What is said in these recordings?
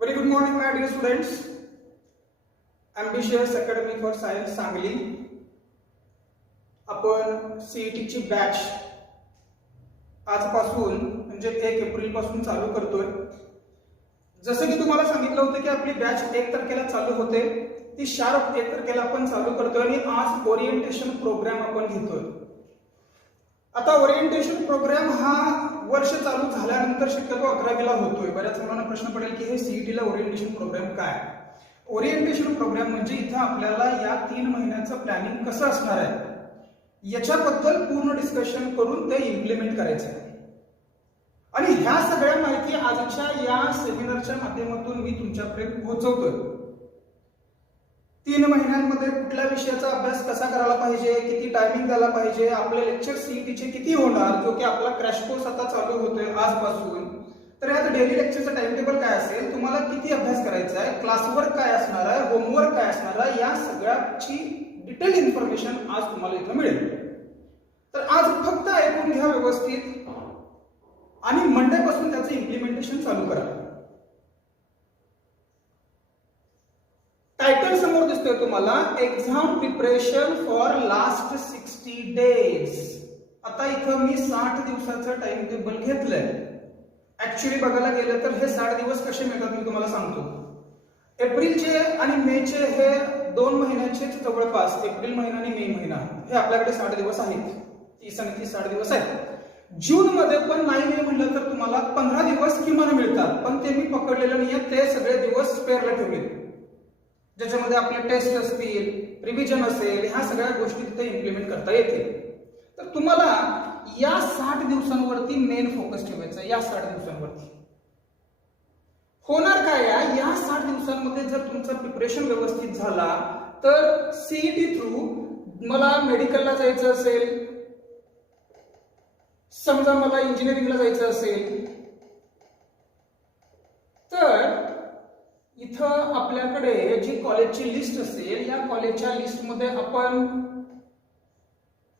Very good morning, my dear students. Ambitious Academy for Science Sangli. आपण सीईटीची batch आजपासून म्हणजे 1 April पासून चालू करतोय. जसं की तुम्हाला सांगितलं होतं की आपली बॅच 1 तारखेला चालू होते, ती शार्प 1 तारखेला आपण चालू करतोय आणि आज ओरिएंटेशन प्रोग्राम आपण घेतोय. आता ओरिएंटेशन प्रोग्राम हा वर्ष चालू झाल्यानंतर शक्यतो 11वीला होतोय. बऱ्याच मुलांना प्रश्न पडेल की हे सीईटीला ओरिएंटेशन प्रोग्राम काय? ओरिएंटेशन प्रोग्राम म्हणजे इथं आपल्याला या 3 महिन्याचं प्लॅनिंग कसं असणार आहे याच्याबद्दल पूर्ण डिस्कशन करून ते इम्प्लिमेंट करायचं आहे. आणि ह्या सगळ्या माहिती आजच्या या सेमिनारच्या माध्यमातून मी तुमच्यापर्यंत पोहोचवतोय. 3 महिन्यांमध्ये कुठल्या विषयाचा अभ्यास कसा करायला पाहिजे, किती टायमिंग द्यायला पाहिजे, आपले लेक्चर सीईटीचे किती होणार, जो की आपला क्रॅश कोर्स आता चालू होतोय आजपासून. तर यात डेली लेक्चरचं टाइम टेबल काय असेल, तुम्हाला किती अभ्यास करायचा आहे, क्लासवर्क काय असणार आहे, होमवर्क काय असणार आहे, या सगळ्याची डिटेल इन्फॉर्मेशन आज तुम्हाला इथं मिळेल. तर आज फक्त ऐकून घ्या व्यवस्थित आणि मंडे पासून त्याचं इम्प्लिमेंटेशन चालू करा. टायटल समोर दिसतोय तुम्हाला, exam preparation for last 60 days. आता इथं मी 60 दिवसाचं टाइम टेबल घेतलंय. ऍक्च्युअली बघायला गेलं तर हे 60 दिवस कसे मिळतात मी तुम्हाला सांगतो. एप्रिलचे आणि मेचे हे 2 महिन्याचे जवळपास, एप्रिल महिना आणि मे महिना हे आपल्याकडे 60 दिवस आहेत. 30 आणि 30 60 दिवस आहेत. जून मध्ये पण नाही मी म्हटलं तर तुम्हाला 15 दिवस किमान मिळतात, पण ते मी पकडलेलं नाहीये. ते सगळे दिवस स्पेअरला ठेवले, ज्याच्यामध्ये आपले टेस्ट असतील, रिव्हिजन असेल, ह्या सगळ्या गोष्टी तिथे इम्प्लिमेंट करता येतील. तर तुम्हाला या 60 दिवसांवरती मेन फोकस ठेवायचा. या 60 दिवसांवरती होणार काय आहे, या 60 दिवसांमध्ये जर तुमचं प्रिपरेशन व्यवस्थित झाला तर सीईटी थ्रू मला मेडिकलला जायचं असेल, समजा मला इंजिनिअरिंगला जायचं असेल, तर इथं आपल्याकडे जी कॉलेजची लिस्ट असेल, या कॉलेजच्या लिस्टमध्ये आपण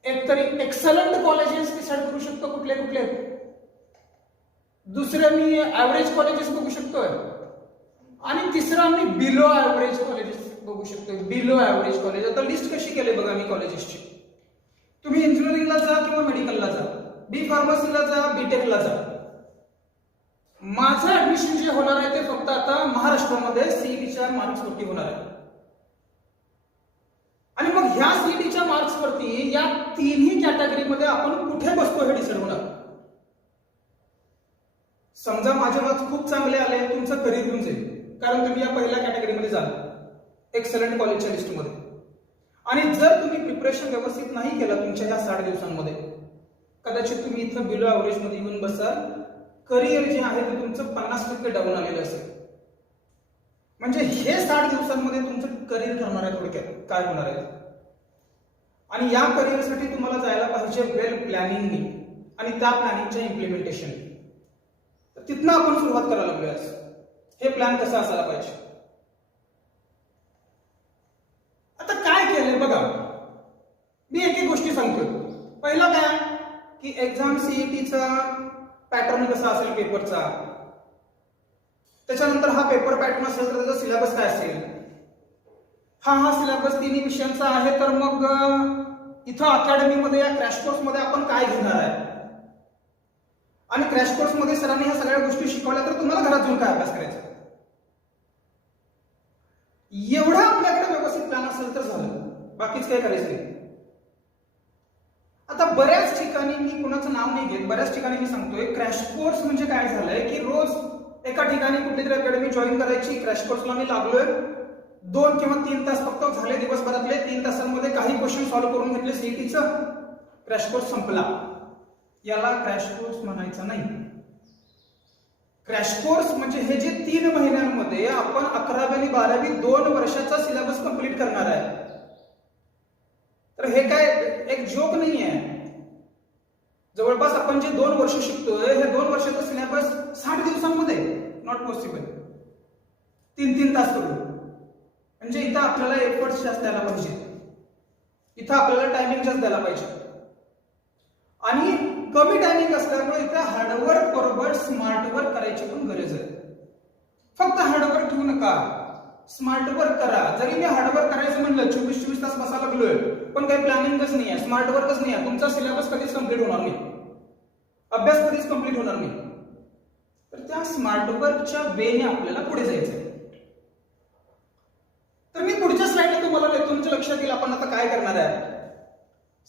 एकतरी एक्सलंट कॉलेजेस डिसाईड करू शकतो कुठले कुठले. दुसरं मी ऍव्हरेज कॉलेजेस बघू शकतोय आणि तिसरं मी बिलो ऍव्हरेज कॉलेजेस बघू शकतोय. Below average college. आता लिस्ट कशी केली बघा मी कॉलेजेसची. तुम्ही इंजिनिअरिंगला जा किंवा मेडिकलला जा, बी फार्मसीला जा, बीटेकला जा. माझं ऍडमिशन जे होणार आहे ते फक्त आता महाराष्ट्रामध्ये सीईटीच्या मार्क्सवरती होणार आहे. आणि मग ह्या सीईटीच्या मार्क्सवरती या 3ही कॅटेगरीमध्ये आपण कुठे बसतो हे डिसाईड होणार. समजा माझे मार्क्स खूप चांगले आले, तुमचं करिअर होऊन जाईल, कारण तुम्ही या पहिल्या कॅटेगरीमध्ये जाल एक्सलंट कॉलेजच्या लिस्टमध्ये. आणि जर तुम्ही प्रिपरेशन व्यवस्थित नाही केलं तुमच्या या 60 दिवसांमध्ये, कदाचित तुम्ही इथं बिलो ऍव्हरेज मध्ये येऊन बसाल. करिअर जे आहे ते तुमचं 50% डाऊन आलेलं असेल. म्हणजे हे 60 दिवसांमध्ये तुमचं करिअर ठरणार आहे. थोडक्यात काय होणार आहे, आणि या करिअरसाठी तुम्हाला जायला पाहिजे वेल प्लॅनिंगनी आणि त्या प्लॅनिंगच्या इम्प्लिमेंटेशन. तिथनं आपण सुरुवात करायला लागलोय. हे प्लॅन कसा असायला पाहिजे. आता काय केलंय बघा, मी एक एक गोष्टी सांगतोय. पहिला काय की एक्झाम सीईटीचा पॅटर्न कसा असेल पेपरचा, त्याच्यानंतर हा पेपर पॅटर्न असेल तर त्याचा सिलेबस काय असेल. हा सिलेबस 3 विषयांचा आहे, तर मग इथं अकॅडमीमध्ये या क्रॅश कोर्स मध्ये आपण काय घेणार आहे, आणि क्रॅश कोर्स मध्ये सरांनी ह्या सगळ्या गोष्टी शिकवल्या तर तुम्हाला घरात जाऊन काय अभ्यास करायचा. एवढा आपल्याकडे व्यवस्थित प्लॅन असेल तर झालं, बाकीच काय करायचं नाही. आता बऱ्याच ठिकाणी मी कुणाचं नाव नाही घेत, बऱ्याच ठिकाणी मी सांगतोय क्रॅश कोर्स म्हणजे काय झालंय की रोज एका ठिकाणी कुठली तरी अकॅडमी जॉईन करायची, क्रॅश कोर्सला मी लागलोय, 2 किंवा 3 तास फक्त झाले दिवसभरातले. 3 तासांमध्ये काही क्वेश्चन सॉल्व्ह करून घेतले सीईटीचं, क्रॅश कोर्स संपला. याला क्रॅश कोर्स म्हणायचं नाही. क्रॅश कोर्स म्हणजे हे जे 3 महिन्यांमध्ये आपण 11वी आणि 12वी 2 वर्षाचा सिलेबस कंप्लीट करणार आहे. तर हे काय एक जोक नाही आहे. जवळपास आपण जे 2 वर्ष शिकतोय, हे 2 वर्षाचा सिलेबस 60 दिवसांमध्ये नॉट पॉसिबल. 3-3 तास करून. म्हणजे इथं आपल्याला एफर्ट्स जास्त द्यायला पाहिजे, इथं आपल्याला टायमिंग जास्त द्यायला पाहिजे. आणि कमी टायमिंग असल्यामुळे इथे हार्डवर्क बरोबर स्मार्ट वर्क करायची पण गरज आहे. फक्त हार्डवर्क नका, स्मार्ट वर्क करा. जरी मी हार्डवर्क करायचं म्हणलं 24 तास बसा लागलोय, पण काही प्लॅनिंगच नाही आहे, स्मार्ट वर्कच नाही आहे, तुमचा सिलेबस कधीच कंप्लीट होणार नाही, अभ्यास कधीच कंप्लीट होणार नाही. तर त्या स्मार्ट वर्कच्या वेने आपल्याला पुढे जायचंय. तर मी पुढच्या स्लाइडला तुम्हाला तुमच्या लक्षात येईल आपण आता काय करणार आहे.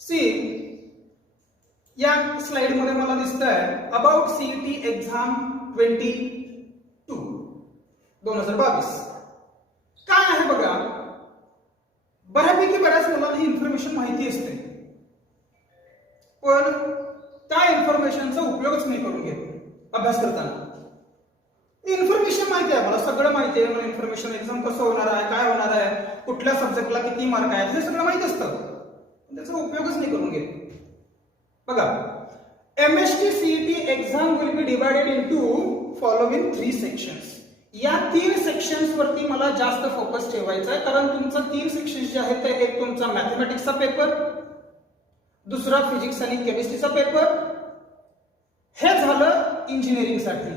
सी, या स्लाइड मध्ये मला दिसतंय अबाउट सीईटी एक्झाम 2022. काय आहे बघा, बऱ्यापैकी बऱ्याच मुलांना ही इन्फॉर्मेशन माहिती असते, पण त्या इन्फॉर्मेशनचा उपयोगच नाही करून घेत अभ्यास करताना. इन्फॉर्मेशन माहिती आहे, मला सगळं माहिती आहे, मला इन्फॉर्मेशन एक्झाम कसं होणार आहे, काय होणार आहे, कुठल्या सब्जेक्टला किती मार्क आहेत, हे सगळं माहित असतं, पण त्याचा उपयोगच नाही करून घेत. बघा, MST CET exam will be divided into following 3 sections. या 3 सेक्शन्स वरती मला जास्त फोकस ठेवायचा आहे, कारण तुमचं 3 सेक्शन्स जे आहेत ते एक तुमचा मॅथमॅटिक्सचा पेपर, दुसरा फिजिक्स आणि केमिस्ट्रीचा पेपर. हे झालं इंजिनिअरिंगसाठी.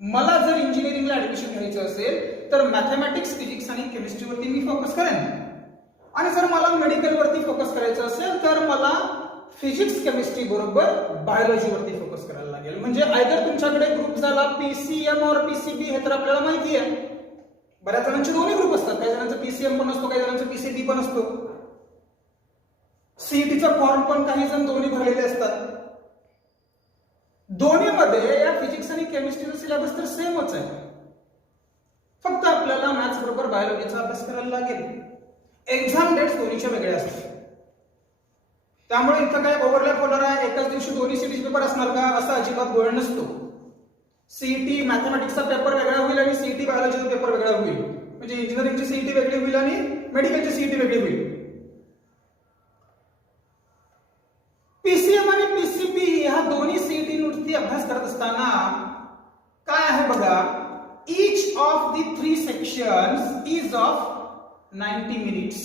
मला जर इंजिनिअरिंगला ऍडमिशन घ्यायचं असेल तर मॅथमॅटिक्स, फिजिक्स आणि केमिस्ट्रीवरती मी फोकस करेन, आणि जर मला मेडिकल वरती फोकस करायचं असेल तर मला फिजिक्स, केमिस्ट्री बरोबर बायोलॉजी वरती फोकस करायला लागेल. म्हणजे आयदर तुमच्याकडे ग्रुप झाला PCM और PCB, हे तर आपल्याला माहिती आहे. बऱ्याच जणांचे दोन्ही ग्रुप असतात, काही जणांचा PCM पण असतो, काही जणांचा PCB पण असतो. सीईटीचा फॉर्म पण काही जण दोन्ही भरलेले असतात. दोन्हीमध्ये या फिजिक्स आणि केमिस्ट्रीचा सिलेबस तर सेमच आहे, फक्त आपल्याला मॅथ्स बरोबर बायोलॉजीचा अभ्यास करायला लागेल. एक्झाम डेट्स दोन्हीच्या वेगळ्या असतात, त्यामुळे इथं काय ओव्हरलॅप होणार आहे, एकाच दिवशी दोन्ही सीईटी पेपर असणार का, असा अजिबात गोळ नसतो. सीईटी मॅथमॅटिक्सचा पेपर वेगळा होईल आणि सीईटी बायोलॉजीचा पेपर वेगळा होईल. म्हणजे इंजिनिअरिंगची सीईटी वेगळी होईल आणि मेडिकलची सीईटी वेगळी होईल. PCM आणि PCB ह्या दोन्ही सीईटी नुसती अभ्यास करत असताना काय आहे बघा, each of the 3 sections is of 90 minutes.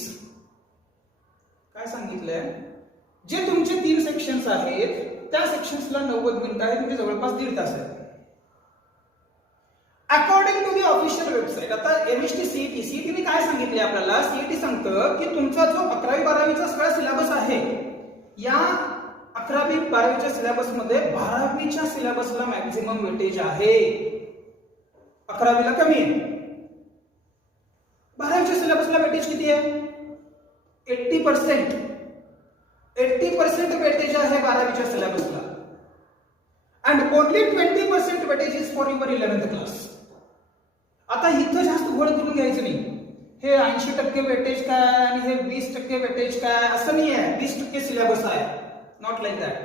काय सांगितलंय, जे तुमचे 3 सेक्शन्स आहेत त्या सेक्शन्सला 90 मिनिटं आहेत, म्हणजे जवळपास 1.5 तास आहेत. According to the official website. आता MST CET ने काय सांगितले आपल्याला, सीईटी सांगतं की तुमचा जो 11वी 12वीचा सगळा सिलेबस आहे, या 11वी 12वीच्या सिलेबस मध्ये 12वीच्या सिलेबसला मॅक्झिमम वेटेज आहे, 11वीला कमी आहे. 12वीच्या सिलेबसला वेटेज किती आहे, 80%. 80% वेटेज आहे 12वीच्या सिलेबसला, and only 20% weightage is for your 11th class. आता इथं जास्त गोळ करून घ्यायचं नाही, हे 80% वेटेज काय आणि हे 20% वेटेज काय, असं नाही आहे. 20% सिलेबस आहे, नॉट लाईक दॅट.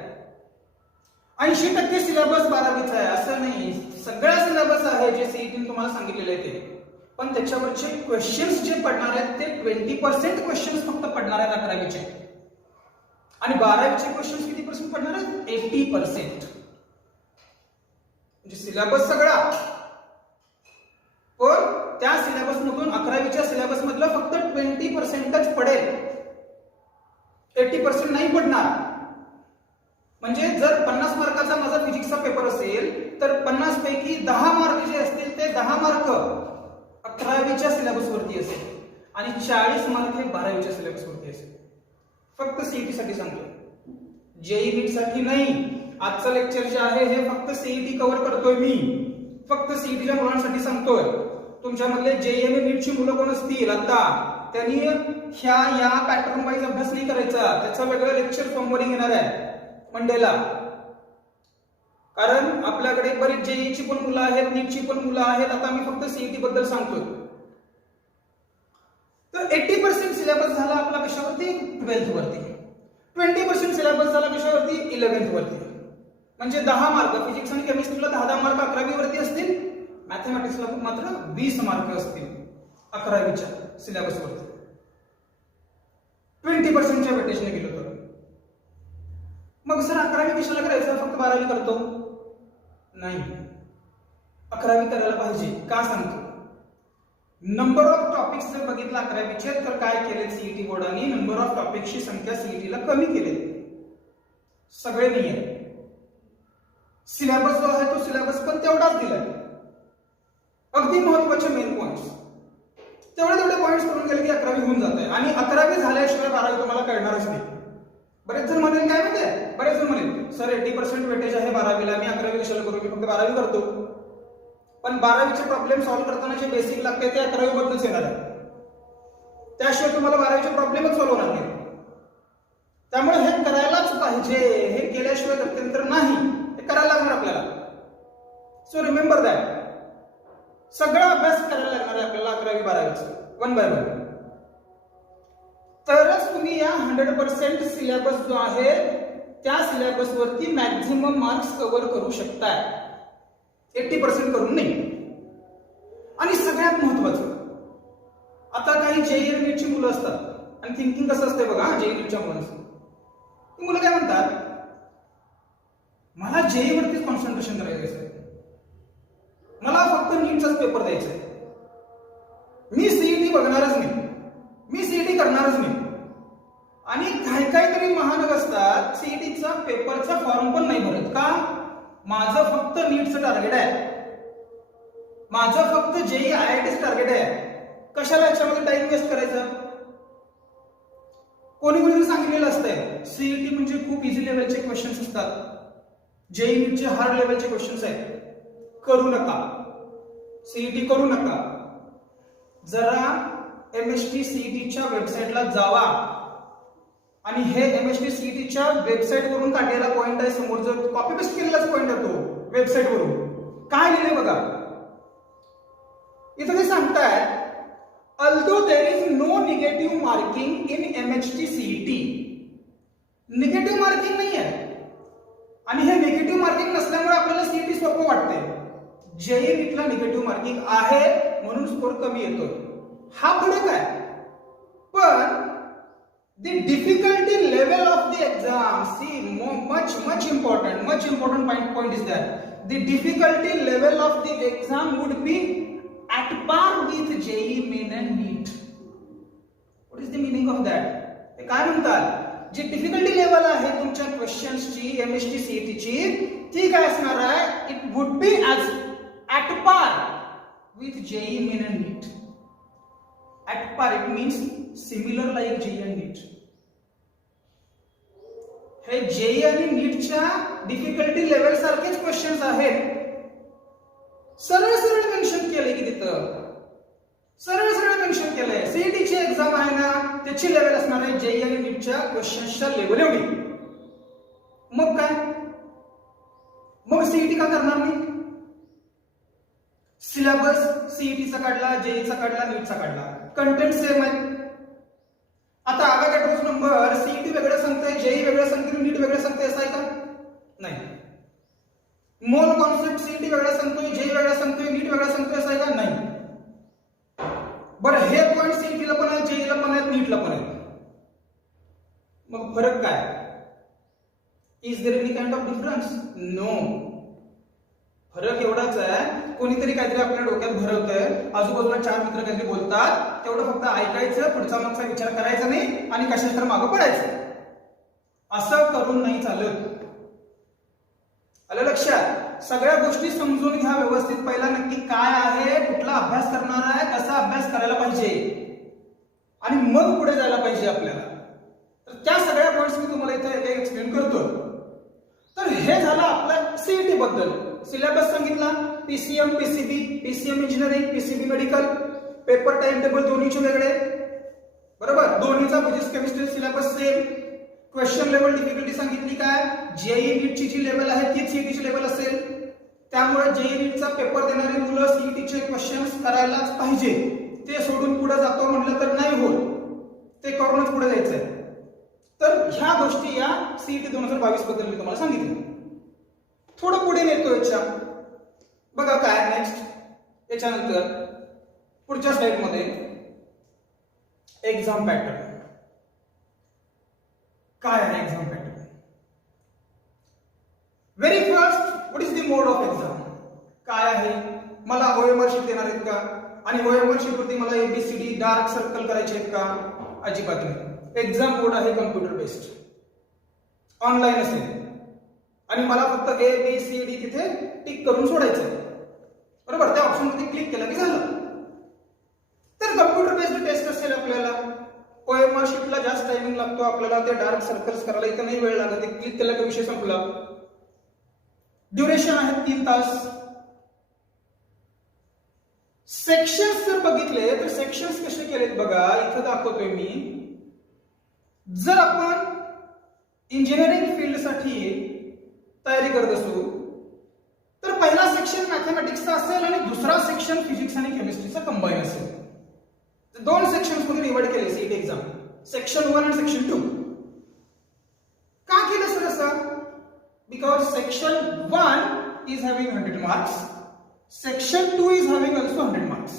80% सिलेबस 12वीचा आहे असं नाही, सगळा सिलेबस आहे जे सीईटी तुम्हाला सांगितलेलं आहे ते. पण त्याच्यावरचे क्वेश्चन्स जे पडणार आहेत ते 20% क्वेश्चन्स फक्त पडणार आहेत 11वीचे, आणि 12वीचे क्वेश्चन्स किती पर्सेंट पडणार आहेत, 80%. म्हणजे सिलेबस सगळा, पण त्या सिलेबस मधून 11वीच्या सिलेबस मधलं फक्त 20%च पडेल, 80% नाही पडणार. म्हणजे जर 50 मार्काचा माझा फिजिक्सचा पेपर असेल तर 50 पैकी 10 मार्क जे असतील ते 10 मार्क 11वीच्या सिलेबस वरती असेल आणि 40 मार्क हे 12वीच्या सिलेबस वरती असेल. फक्त सीईटी साठी सांगतो, जेई नीट साठी नाही. आजचं लेक्चर जे आहे हे फक्त सीईटी कव्हर करतोय मी, फक्त सीईटीच्या मुलांसाठी सांगतोय. तुमच्यामधले जेई आणि नीटची मुलं कोण असतील आता, त्यांनी या पॅटर्न वाईज अभ्यास नाही करायचा, त्याचं वेगळं लेक्चर सोमवारी येणार आहे मंडेला. कारण आपल्याकडे बरीच जेईची पण मुलं आहेत, नीटची पण मुलं आहेत. आता मी फक्त सीईटी बद्दल सांगतोय. तर 80% सिलेबस झाला आपला कशावरती, 12th वरती. 20% सिलेबस झाला कशावरती, 11th वरती. म्हणजे 10 मार्क फिजिक्स आणि केमिस्ट्रीला 10 मार्क 11वी वरती असतील, मॅथमॅटिक्सला मात्र 20 मार्क असतील 11वीच्या सिलेबस वरती. 20%च्या वेटेजने गेलो तर मग सर 11वी कशाला करायचं, फक्त 12वी करतो नाही, 11वी करायला पाहिजे. का सांगतो, नंबर ऑफ टॉपिक्स जर बघितला 11वीचे तर काय केले सीईटी बोर्डाने, नंबर ऑफ टॉपिक्सची संख्या सीईटीला कमी केली, सगळे नाही आहे. सिलेबस जो आहे तो सिलेबस पण तेवढाच दिलाय, अगदी अगदी महत्वाचे मेन पॉइंट्स, तेवढे पॉइंट्स करून गेले की 11वी होऊन जाते. आणि 11वी झाल्याशिवाय 12वी तुम्हाला कळणारच नाही. बरेच जण म्हणेल काय माहितीये, बरेच जण म्हणेल सर 80% वेटेज आहे 12वीला, मी 11वी कशाला करू, मी फक्त 12वी करतो. पण 12वीचे प्रॉब्लेम सॉल्व्ह करताना जे बेसिक लागते ते 11वी मधूनच येणार आहे. त्याशिवाय तुम्हाला 12वीचे प्रॉब्लेमच सॉल्व्ह होणार नाही. त्यामुळे हे करायलाच पाहिजे, हे केल्याशिवाय गत्यंतर नाही, हे करायला लागणार आपल्याला. सो रिमेंबर दॅट, सगळा अभ्यास करायला लागणार आहे आपल्याला 11वी 12वीचं 1 by 1. तरच तुम्ही या 100% सिलेबस जो आहे त्या सिलेबस वरती मॅक्झिमम मार्क्स कव्हर करू शकताय, 80% करून नाही. आणि सगळ्यात महत्वाचं, आता काही जेईई नीटची मुलं असतात आणि थिंकिंग कसं असते बघा जेईई नीटच्या मुलांचं. ती मुलं काय म्हणतात, मला जेईई वरतीच कॉन्सन्ट्रेशन करायचं आहे, मला फक्त नीटचाच पेपर द्यायचा आहे, मी सीईटी बघणारच नाही, मी सीईटी करणारच नाही. आणि काहीतरी महानग असतात सीईटीचा पेपरचा फॉर्म पण नाही भरत का, माझं फक्त नीटचं टार्गेट आहे, माझं फक्त जेईई आयआयटीचं टार्गेट आहे, कशाला याच्यामध्ये टाइम वेस्ट करायचा. कोणी सांगितलेलं असतंय सीईटी म्हणजे खूप इझी लेवलचे क्वेश्चन्स असतात, जेईई नीटचे हार्ड लेवलचे क्वेश्चन्स आहेत, करू नका, सीईटी करू नका. जरा एमएसटी सीईटीच्या वेबसाईटला जावा आणि हे एमएसटी सीईटीच्या वेबसाईट वरून काढलेला पॉइंट आहे, समोर जर कॉपी पेस्ट केलेलाच पॉइंट आहे तो वेबसाईट वरून. काय लिहिले बघा इथे, ते सांगताय although there is no negative marking in MHT CET, negative marking नाही आहे. आणि हे निगेटिव्ह मार्किंग नसल्यामुळे आपल्याला सीईटी सोपं वाटते. जेईई नीटला निगेटिव्ह मार्किंग आहे म्हणून स्कोर कमी येतो, हा फरक आहे. पण the difficulty level of the exam, see much important point is that the difficulty level of the exam would be at par with JEE main and NEET. What is the meaning of that? ते काय म्हणतात, जी difficulty level आहे तुमच्या क्वेश्चन्सची MST सीईटीची ती काय असणार आहे, it would be at par with JEE main and NEET. At par it means similar like JEE and NEET. हे जेईई आणि नीटच्या डिफिकल्टी लेवल सारखेच क्वेश्चन्स आहेत. सरळ मेन्शन केले की तिथं सरळ मेन्शन केलंय, सीईटीची एक्झाम आहे ना त्याची लेवल असणार आहे जेईई आणि नीटच्या क्वेश्चन्सच्या लेवल एवढी. मग काय, मग सीईटी का करणार नाही. सिलेबस सीईटीचा काढला, जेईईचा काढला, नीटचा काढला, कंटेंट सेम आहे. आता अवोगॅड्रोस नंबर सीईटी वेगळं सांगतंय, जेईई वेगळं सांगते, नीट वेगळं सांगते, असं आहे का, नाही. मोल कॉन्सेप्ट सीईटी वेगळा सांगतोय, जेईई वेगळा सांगतोय, नीट वेगळा सांगतोय, असं आहे का, नाही. बरं हे पॉइंट सीईटीला पण आहेत, जेईईला पण आहेत, नीटला पण आहेत. मग फरक काय, is there any kind of difference, no. फरक एवढाच आहे, कोणीतरी काहीतरी आपल्या डोक्यात भरवतंय, आजूबाजूला 4 मित्र काहीतरी बोलतात, तेवढं फक्त ऐकायचं, पुढचा मागचा विचार करायचा नाही आणि कशाच तर मागं पडायचं. असं करून नाही चालत. आलं लक्षात. सगळ्या गोष्टी समजून घ्या व्यवस्थित. पहिला नक्की काय आहे, कुठला अभ्यास करणार आहे, कसा अभ्यास करायला पाहिजे आणि मग पुढे जायला पाहिजे आपल्याला. तर त्या सगळ्या पॉइंट्स मी तुम्हाला इथे एक्सप्लेन करतो. तर हे झालं आपल्या सीईटी बद्दल. सिलेबस सांगितला, PCM PCB, PCM engineering, PCB medical, paper time table दोन्हीचे वेगळे, बरोबर. दोन्हीचा physics chemistry syllabus same. Question level difficulty सांगितली काय, जेईई नीटची जी लेवल आहे तीच सीईटीची लेवल असेल. त्यामुळे जेईई नीटचा पेपर देणारी मुलं सीईटीचे क्वेश्चन्स करायलाच पाहिजे. ते सोडून पुढे जातो म्हटलं तर नाही होत, ते करूनच पुढे जायचंय. तर ह्या गोष्टी या सीईटी 2022 बद्दल मी तुम्हाला सांगितलं. थोडं पुढे नेतो याच्या, बघा काय नेक्स्ट. याच्यानंतर पुढच्या स्लाइड मध्ये एक्झाम पॅटर्न. काय आहे exam pattern? Very first, what is the mode of exam. काय आहे, मला ओएमआर शीट देणार आहेत का, आणि ओएमआर शीट वरती मला एबीसीडी डार्क सर्कल करायचे आहेत का, अजिबात नाही. एक्झाम मोड आहे कम्प्युटर बेस्ड, ऑनलाईन असेल आणि मला फक्त ए बी सी डी तिथे टिक करून सोडायचं. बरोबर, त्या ऑप्शन मध्ये क्लिक केलं की झालं. तर कम्प्युटर बेस्ड टेस्ट असेल आपल्याला, OMR शीटला जास्त टायमिंग लागतो आपल्याला, ते डार्क सर्कल्स करायला इथं नाही वेळ लागत, ते क्लिक केलं की विषय संपला. ड्युरेशन आहे 3 तास. सेक्शन्स जर बघितले तर सेक्शन्स कसे केलेत बघा, इथं दाखवतोय मी. जर आपण इंजिनिअरिंग फील्डसाठी तयारी करत असू तर पहिला सेक्शन मॅथमॅटिक्सचा असेल आणि दुसरा सेक्शन फिजिक्स आणि केमिस्ट्रीचा कंबाईन असेल. दोन सेक्शन्स मध्ये डिवाइड केले सीईटी एक्झाम, सेक्शन 1 आणि सेक्शन 2. का केलं सर असं? Because section 1 is having 100 marks, section 2 is having also 100 marks.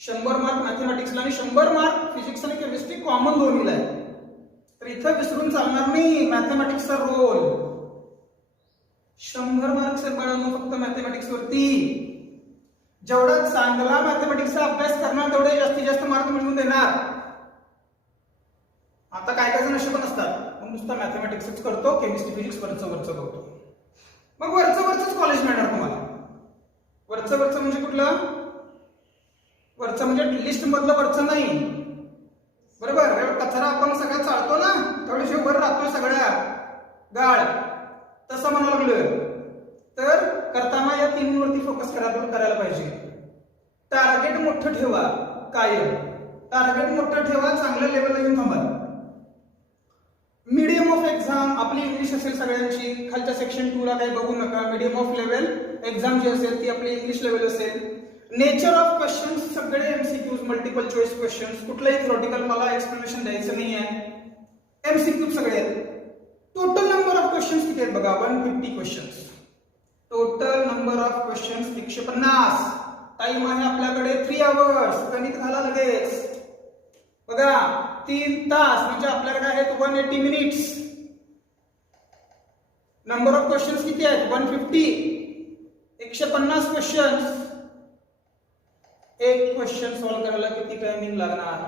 100 mark मॅथमॅटिक्सला आणि 100 मार्क फिजिक्स आणि केमिस्ट्री कॉमन दोन्हीला आहे. तर इथं विसरून चालणार नाही मॅथमॅटिक्सचा रोल. 100 मार्क्स आहेत बाळांनो फक्त मॅथमॅटिक्स वरती. जेवढा चांगला मॅथमॅटिक्सचा अभ्यास करणार तेवढे जास्तीत जास्त मार्क मिळवून देणार. आता काय काय जण असे पण असतात मग नुसतं मॅथमॅटिक्सच करतो, केमिस्ट्री फिजिक्स वरचं करतो, मग वरच कॉलेज मिळणार तुम्हाला. वरचं म्हणजे कुठलं? वरचं म्हणजे लिस्ट मधलं वरचं नाही, बरोबर. कचरा आपण सगळ्या चालतो ना तेवढे वर राहतोय सगळ्या गाळ, तसं म्हणायला लागलोय. तर करताना या 3 वरती फोकस करायला पाहिजे. टार्गेट मोठं ठेवा, कायम टार्गेट मोठं ठेवा, चांगल्या लेवलला येऊन थांबा. मीडियम ऑफ एक्झाम आपली इंग्लिश असेल सगळ्यांची, खालच्या सेक्शन 2 ला काही बघू नका. मीडियम ऑफ लेवल एक्झाम जी असेल ती आपली इंग्लिश लेवल असेल. नेचर ऑफ क्वेश्चन्स सगळे एमसीक्यूज, मल्टिपल चॉईस क्वेश्चन्स, कुठलाही थेरॉटिकल मला एक्सप्लेनेशन द्यायचं नाही आहे, एमसीक्यूज सगळे आहेत. टोटल नंबर ऑफ क्वेश्चन्स किती आहेत बघा, 150 questions. Total number of questions 150. Time आहे आपल्याकडे 3 आवर्स. गणित घाला लगेच बघा, 3 तास म्हणजे आपल्याकडे आहेत 180 मिनिट्स. नंबर ऑफ क्वेश्चन्स किती आहेत? 150. 150 क्वेश्चन्स. एक क्वेश्चन सॉल्व्ह करायला किती टायमिंग लागणार?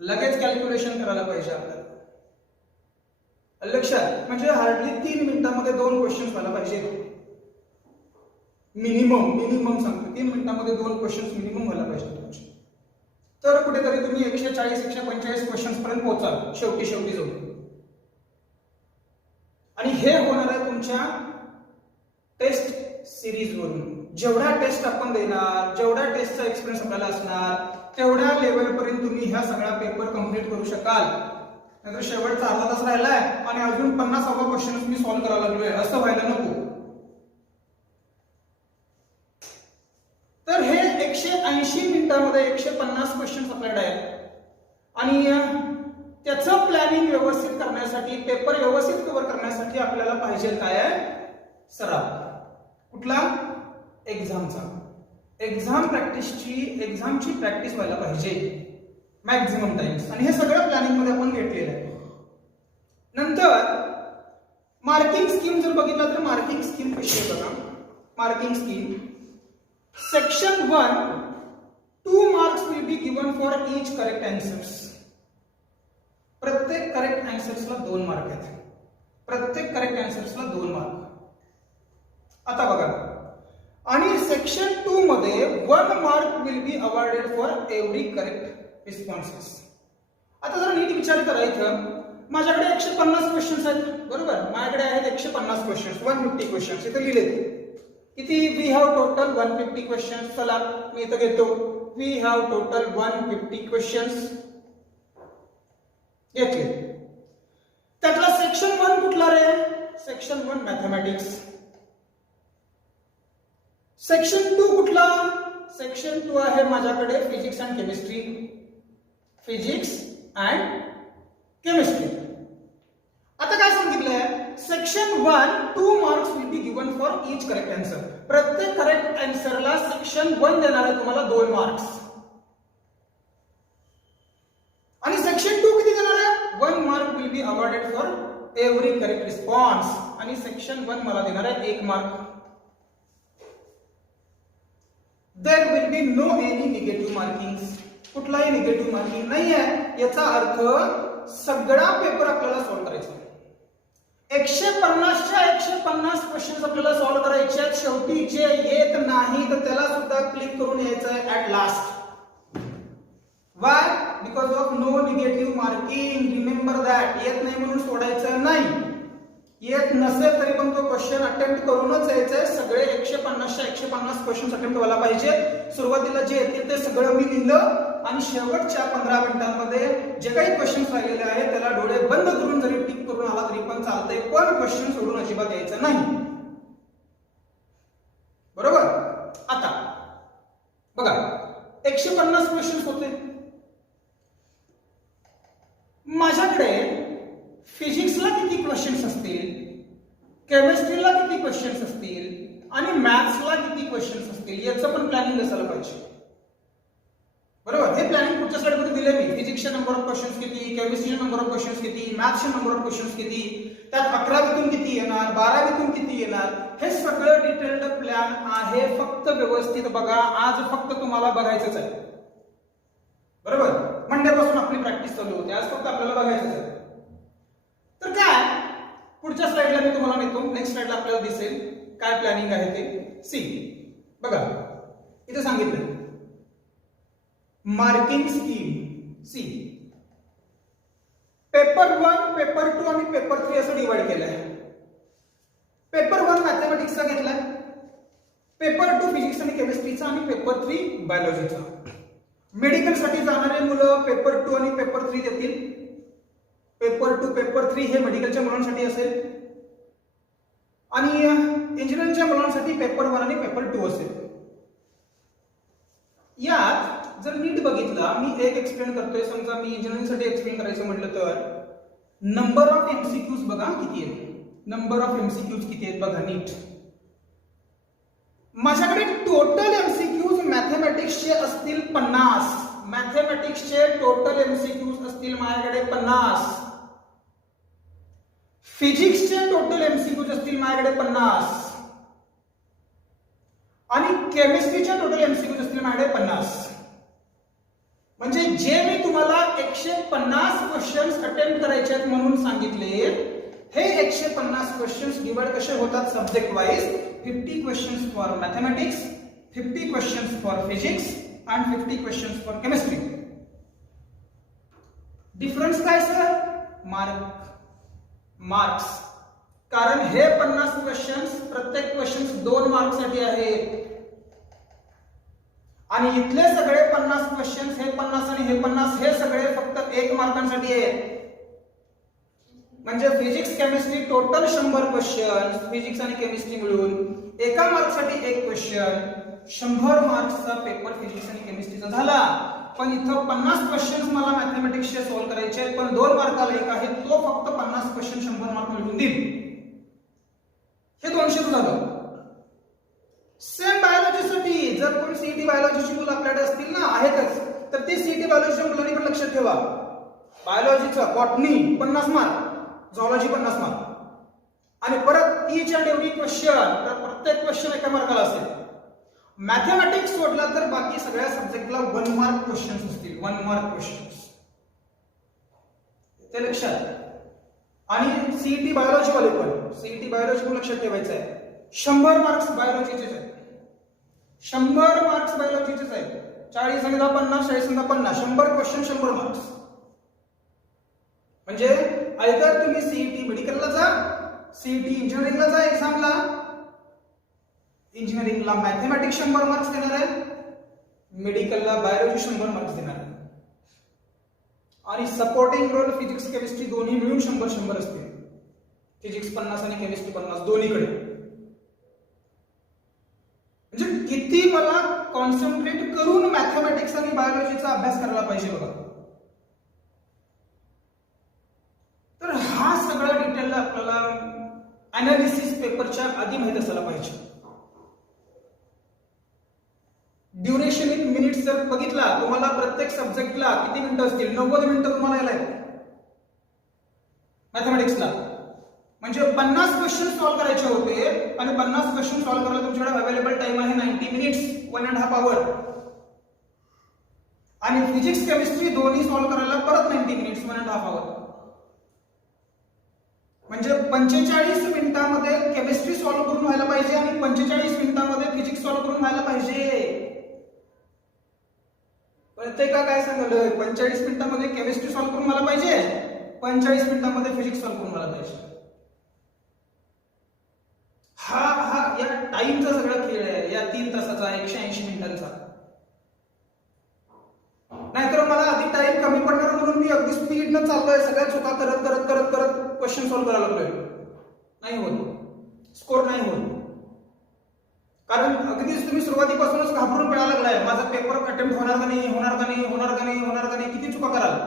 लगेच कॅल्क्युलेशन करायला पाहिजे आपल्याला. लक्षात, म्हणजे हार्डली 3 मिनिटांमध्ये 2 क्वेश्चन व्हायला पाहिजे. मिनिमम सांगतो 3 मिनिटांमध्ये 2 क्वेश्चन मिनिमम व्हायला पाहिजे तुमचे. तर कुठेतरी तुम्ही 140-145 क्वेश्चन पर्यंत पोहोचाल शेवटी जाऊन. आणि हे होणार आहे तुमच्या टेस्ट सिरीज वरून. जेवढा टेस्ट आपण देणार, जेवढा टेस्टचा एक्सपिरियन्स आपल्याला असणार, तेवढ्या लेवल पर्यंत तुम्ही ह्या सगळा पेपर कम्प्लीट करू शकाल. नाहीतर शेवटचा अर्धा तास राहिलाय आणि अजून 50वा क्वेश्चन मी सॉल्व्ह करायला लागलोय, असं व्हायला नको. तर हे 180 मिनिटांमध्ये 150 क्वेश्चन आपल्याकडे आहेत. आणि त्याचं प्लॅनिंग व्यवस्थित करण्यासाठी, पेपर व्यवस्थित कव्हर करण्यासाठी आपल्याला पाहिजे काय आहे? सराव. कुठला? एक्झामचा. एक्झामची प्रॅक्टिस व्हायला पाहिजे मॅक्झिमम टाइम्स. आणि हे सगळं प्लॅनिंग मध्ये आपण घेतलेलं आहे. नंतर मार्किंग स्कीम जर बघितलं तर मार्किंग स्कीम कशी आहे बघा. Marking scheme section 1 2 marks will be given for each correct answers. प्रत्येक करेक्ट आन्सर्सला 2 मार्क आहेत. प्रत्येक करेक्ट आन्सर्सला 2 मार्क. आता बघा, आणि सेक्शन 2 मध्ये 1 mark will be awarded for every correct responses. आता जरा नीट विचार करा, इथं माझ्याकडे 150 क्वेश्चन्स आहेत, बरोबर. माझ्याकडे आहेत 150 क्वेश्चन्स, 150 क्वेश्चन्स इथे लिहिले. किती? We have total 150 questions. चला मी इथं घेतो, वी हॅव टोटल 150 क्वेश्चन्स घेतले. त्यातला सेक्शन 1 कुठला रे? Section 1 mathematics. सेक्शन 2 कुठला? सेक्शन 2 आहे माझ्याकडे physics and chemistry. Physics and chemistry. आता काय सांगितलंय? Section 1 2 marks will be given for each correct answer. प्रत्येक करेक्ट आन्सरला सेक्शन 1 देणार आहे तुम्हाला 2 मार्क्स. आणि सेक्शन 2 किती देणार आहे? 1 mark will be awarded for every correct response. आणि सेक्शन 1 मला देणार आहे 1 mark. There will be no any negative markings. कुठलाही निगेटिव्ह मार्किंग नाही आहे. याचा अर्थ सगळा पेपर आपल्याला सॉल्व्ह करायचा. 150च्या 150 क्वेश्चन आपल्याला सॉल्व्ह करायचे आहेत. शेवटी जे येत नाही तर त्याला सुद्धा क्लिक करून यायचं आहे at last. Why? Because of no negative marking. Remember that. येत नाही म्हणून सोडायचं नाही. येत नसेल तरी पण तो क्वेश्चन अटेम्प्ट करूनच यायचा आहे. सगळे 150च्या 150 क्वेश्चन अटेम्प्ट व्हायला पाहिजे. सुरुवातीला जे येतील ते सगळं मी लिहिलं आणि शेवटच्या 15 मिनिटांमध्ये जे काही क्वेश्चन राहिलेले आहेत त्याला डोळे बंद करून जरी टिक करून आला तरी पण चालतंय, पण क्वेश्चन सोडून अजिबात यायचं नाही. बरोबर? आता बघा 150 क्वेश्चन होते. माझ्याकडे फिजिक्सला किती क्वेश्चन्स असतील, केमिस्ट्रीला किती क्वेश्चन्स असतील आणि मॅथ्सला किती क्वेश्चन्स असतील याचं पण प्लॅनिंग असायला पाहिजे. बरोबर? हे प्लॅनिंग पुढच्या स्लाइडमध्ये दिले मी. फिजिक्सचे नंबर ऑफ क्वेश्चन्स किती, केमिस्ट्रीचे नंबर ऑफ क्वेश्चन्स किती, मॅथ्सचे नंबर ऑफ क्वेश्चन्स किती, त्यात 11वीतून किती येणार, 12वीतून किती येणार, हे सगळं डिटेल्ड प्लॅन आहे. फक्त व्यवस्थित बघा. आज फक्त तुम्हाला बघायचंच आहे. बरोबर? मंडेपासून आपली प्रॅक्टिस चालू होते. आज फक्त आपल्याला बघायचंच आहे. तर काय पुढच्या स्लाइडला मी तुम्हाला नेतो. नेक्स्ट स्लाइडला आपल्याला दिसेल काय प्लॅनिंग आहे ते. सी बघा इथे सांगितलं marking scheme. See paper 1, paper 2 आणि पेपर 3 असं डिवाइड केलंय. पेपर 1 मॅथमॅटिक्सचा घेतलाय, पेपर 2 फिजिक्स आणि केमिस्ट्रीचा आणि पेपर 3 बायोलॉजीचा. मेडिकल साठी जाणारे मुलं पेपर 2 आणि पेपर 3 देतील. पेपर 2 पेपर 3 हे मेडिकलच्या मुलांसाठी असेल आणि इंजिनिअरिंगच्या मुलांसाठी पेपर 1 आणि पेपर 2 असेल. यात जर नीट बघितला, मी एक एक्सप्लेन करतोय. समजा मी इंजिनिअरिंग साठी एक्सप्लेन करायचं म्हटलं तर नंबर ऑफ एमसीक्यूज बघा किती आहेत. नंबर ऑफ एमसीक्यूज किती आहेत बघा नीट. माझ्याकडे टोटल एमसीक्यूज मॅथमॅटिक्सचे असतील 50. मॅथमॅटिक्सचे टोटल एमसीक्यूज असतील माझ्याकडे 50. फिजिक्सचे टोटल एमसीक्यूज असतील माझ्याकडे 50 आणि केमिस्ट्रीचे टोटल एमसीक्यूज असतील माझ्याकडे 50. म्हणजे जे मी तुम्हाला 150 क्वेश्चन्स अटेम्प्ट करायचे आहेत म्हणून सांगितले, हे 150 क्वेश्चन्स डिवाइड कसे होतात subject wise. 50 questions for mathematics, 50 questions for physics and 50 questions for chemistry. Difference काय सर? मार्क्स. कारण हे 50 क्वेश्चन्स प्रत्येक क्वेश्चन्स 2 मार्क साठी आहेत आणि इथले सगळे 50 क्वेश्चन्स, हे 50 आणि हे 50, हे सगळे फक्त 1 मार्कांसाठी आहेत. म्हणजे physics chemistry total 100 question, physics आणि केमिस्ट्री मिळून एका मार्कसाठी 1 क्वेश्चन, 100 मार्क्सचा पेपर फिजिक्स आणि केमिस्ट्रीचा झाला. पण इथं 50 क्वेश्चन्स मला मॅथमॅटिक्सचे सॉल्व्ह करायचे आहेत, पण 2 मार्काला एक आहे, तो फक्त 50 क्वेश्चन 100 मार्क मिळवून देईल. हे 200 झालं. सेम बायोलॉजीसाठी जर कोण सीईटी बायोलॉजीची मुलं आपल्याकडे असतील ना, आहेतच, तर ती सीईटी बायोलॉजीच्या मुलांनी पण लक्षात ठेवा. बायोलॉजीचा बॉटनी 50 मार्क, झॉलॉजी 50 मार्क आणि परत ईच अँड एव्हरी क्वेश्चन, तर प्रत्येक क्वेश्चन एका मार्काला असेल. मॅथमॅटिक्स सोडला तर बाकी सगळ्या सब्जेक्टला 1 मार्क क्वेश्चन्स असतील. 1 मार्क क्वेश्चन्स ते लक्षात. आणि सीईटी बायोलॉजी वाले पण, सीईटी बायोलॉजी पण लक्षात ठेवायचं आहे. 100 मार्क्स बायोलॉजीचेच आहेत. 100 मार्क्स बायोलॉजीचेच आहेत. 40 आणि 10 50, 40 आणि 10 50, 100 क्वेश्चन 100 मार्क्स. म्हणजे आयदर तुम्ही सीईटी मेडिकलला जा, सीईटी इंजिनिअरिंगला जा एक्झामला. इंजिनिअरिंगला मॅथमॅटिक्स 100 मार्क्स देणार आहे, मेडिकलला बायोलॉजी 100 मार्क्स देणार आहे आणि सपोर्टिंग रोल फिजिक्स केमिस्ट्री दोन्ही मिळून 100-100 असतील. फिजिक्स 50 आणि केमिस्ट्री 50 दोन्हीकडे. म्हणजे किती मला कॉन्सन्ट्रेट करून मॅथमॅटिक्स आणि बायोलॉजीचा अभ्यास करायला पाहिजे बघा. तर हा सगळा डिटेल आपल्याला अनालिसिस पेपरच्या आधी माहित असायला पाहिजे. ड्युरेशन इन मिनिट्स जर बघितला, तुम्हाला प्रत्येक सब्जेक्टला किती मिनिटं असतील? 90 मिनिटं तुम्हाला यायला आहेत मॅथमॅटिक्सला. म्हणजे 50 क्वेश्चन सॉल्व्ह करायचे होते आणि 50 क्वेश्चन सॉल्व्ह करायला तुमच्याकडे अवेलेबल टाइम आहे 90 मिनिट्स, 1.5 आवर. आणि फिजिक्स केमिस्ट्री दोन्ही सॉल्व्ह करायला परत 90 मिनिट्स, 1.5 आवर. म्हणजे 45 मिनिटांमध्ये केमिस्ट्री सॉल्व्ह करून व्हायला पाहिजे आणि 45 मिनिटांमध्ये फिजिक्स सॉल्व्ह करून व्हायला पाहिजे. प्रत्येका काय सांगलं, 45 मिनिटांमध्ये केमिस्ट्री सॉल्व्ह करून व्हायला पाहिजे, 45 मिनिटांमध्ये फिजिक्स सॉल्व्ह करून व्हायला पाहिजे. हा या टाइमचा सगळा खेळ आहे, या 3 तासाचा 180 मिनिटांचा. नाहीतर मला आधी टाइम कमी पडणार म्हणून मी अगदी स्पीडनं चाललोय, सगळ्या चुका करत करत करत करत क्वेश्चन सॉल्व्ह करायला लागलोय. नाही होत, स्कोर नाही होत. कारण अगदीच तुम्ही सुरुवातीपासूनच घाबरून पडायला लागलाय, माझा पेपर अटेम्प्ट होणार का नाही, होणार का नाही, होणार का नाही, होणार का नाही, किती चुका कराल.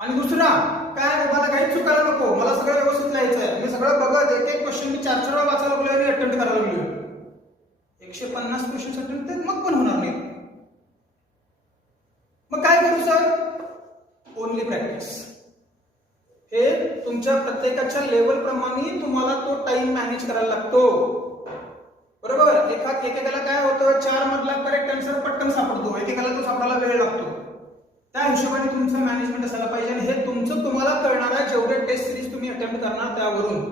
आणि दुसरा काय, मला काही चुकायला नको, मला सगळं व्यवस्थित लिहायचंय. मी सगळं बघत एक एक क्वेश्चन मी 4-4 वेळा वाचायला लागलोय आणि अटेम्प्ट करायला लागलोय. 150 क्वेश्चन अटेम्प्ट ते मग पण होणार नाही. मग काय करू सर, ओनली प्रॅक्टिस. हे तुमच्या प्रत्येकाच्या लेवल प्रमाणे तुम्हाला तो टाइम मॅनेज करायला लागतो. बरोबर, एकेकाला काय होतं, 4 मधला करेक्ट आन्सर पटकन सापडतो, एकेकाला तो सापडायला वेळ लागतो. त्या हिशोबाने तुमचं मॅनेजमेंट असायला पाहिजे. आणि हे तुमचं तुम्हाला कळणार आहे जेवढे टेस्ट सिरीज तुम्ही अटेम्प्ट करणार त्यावरून.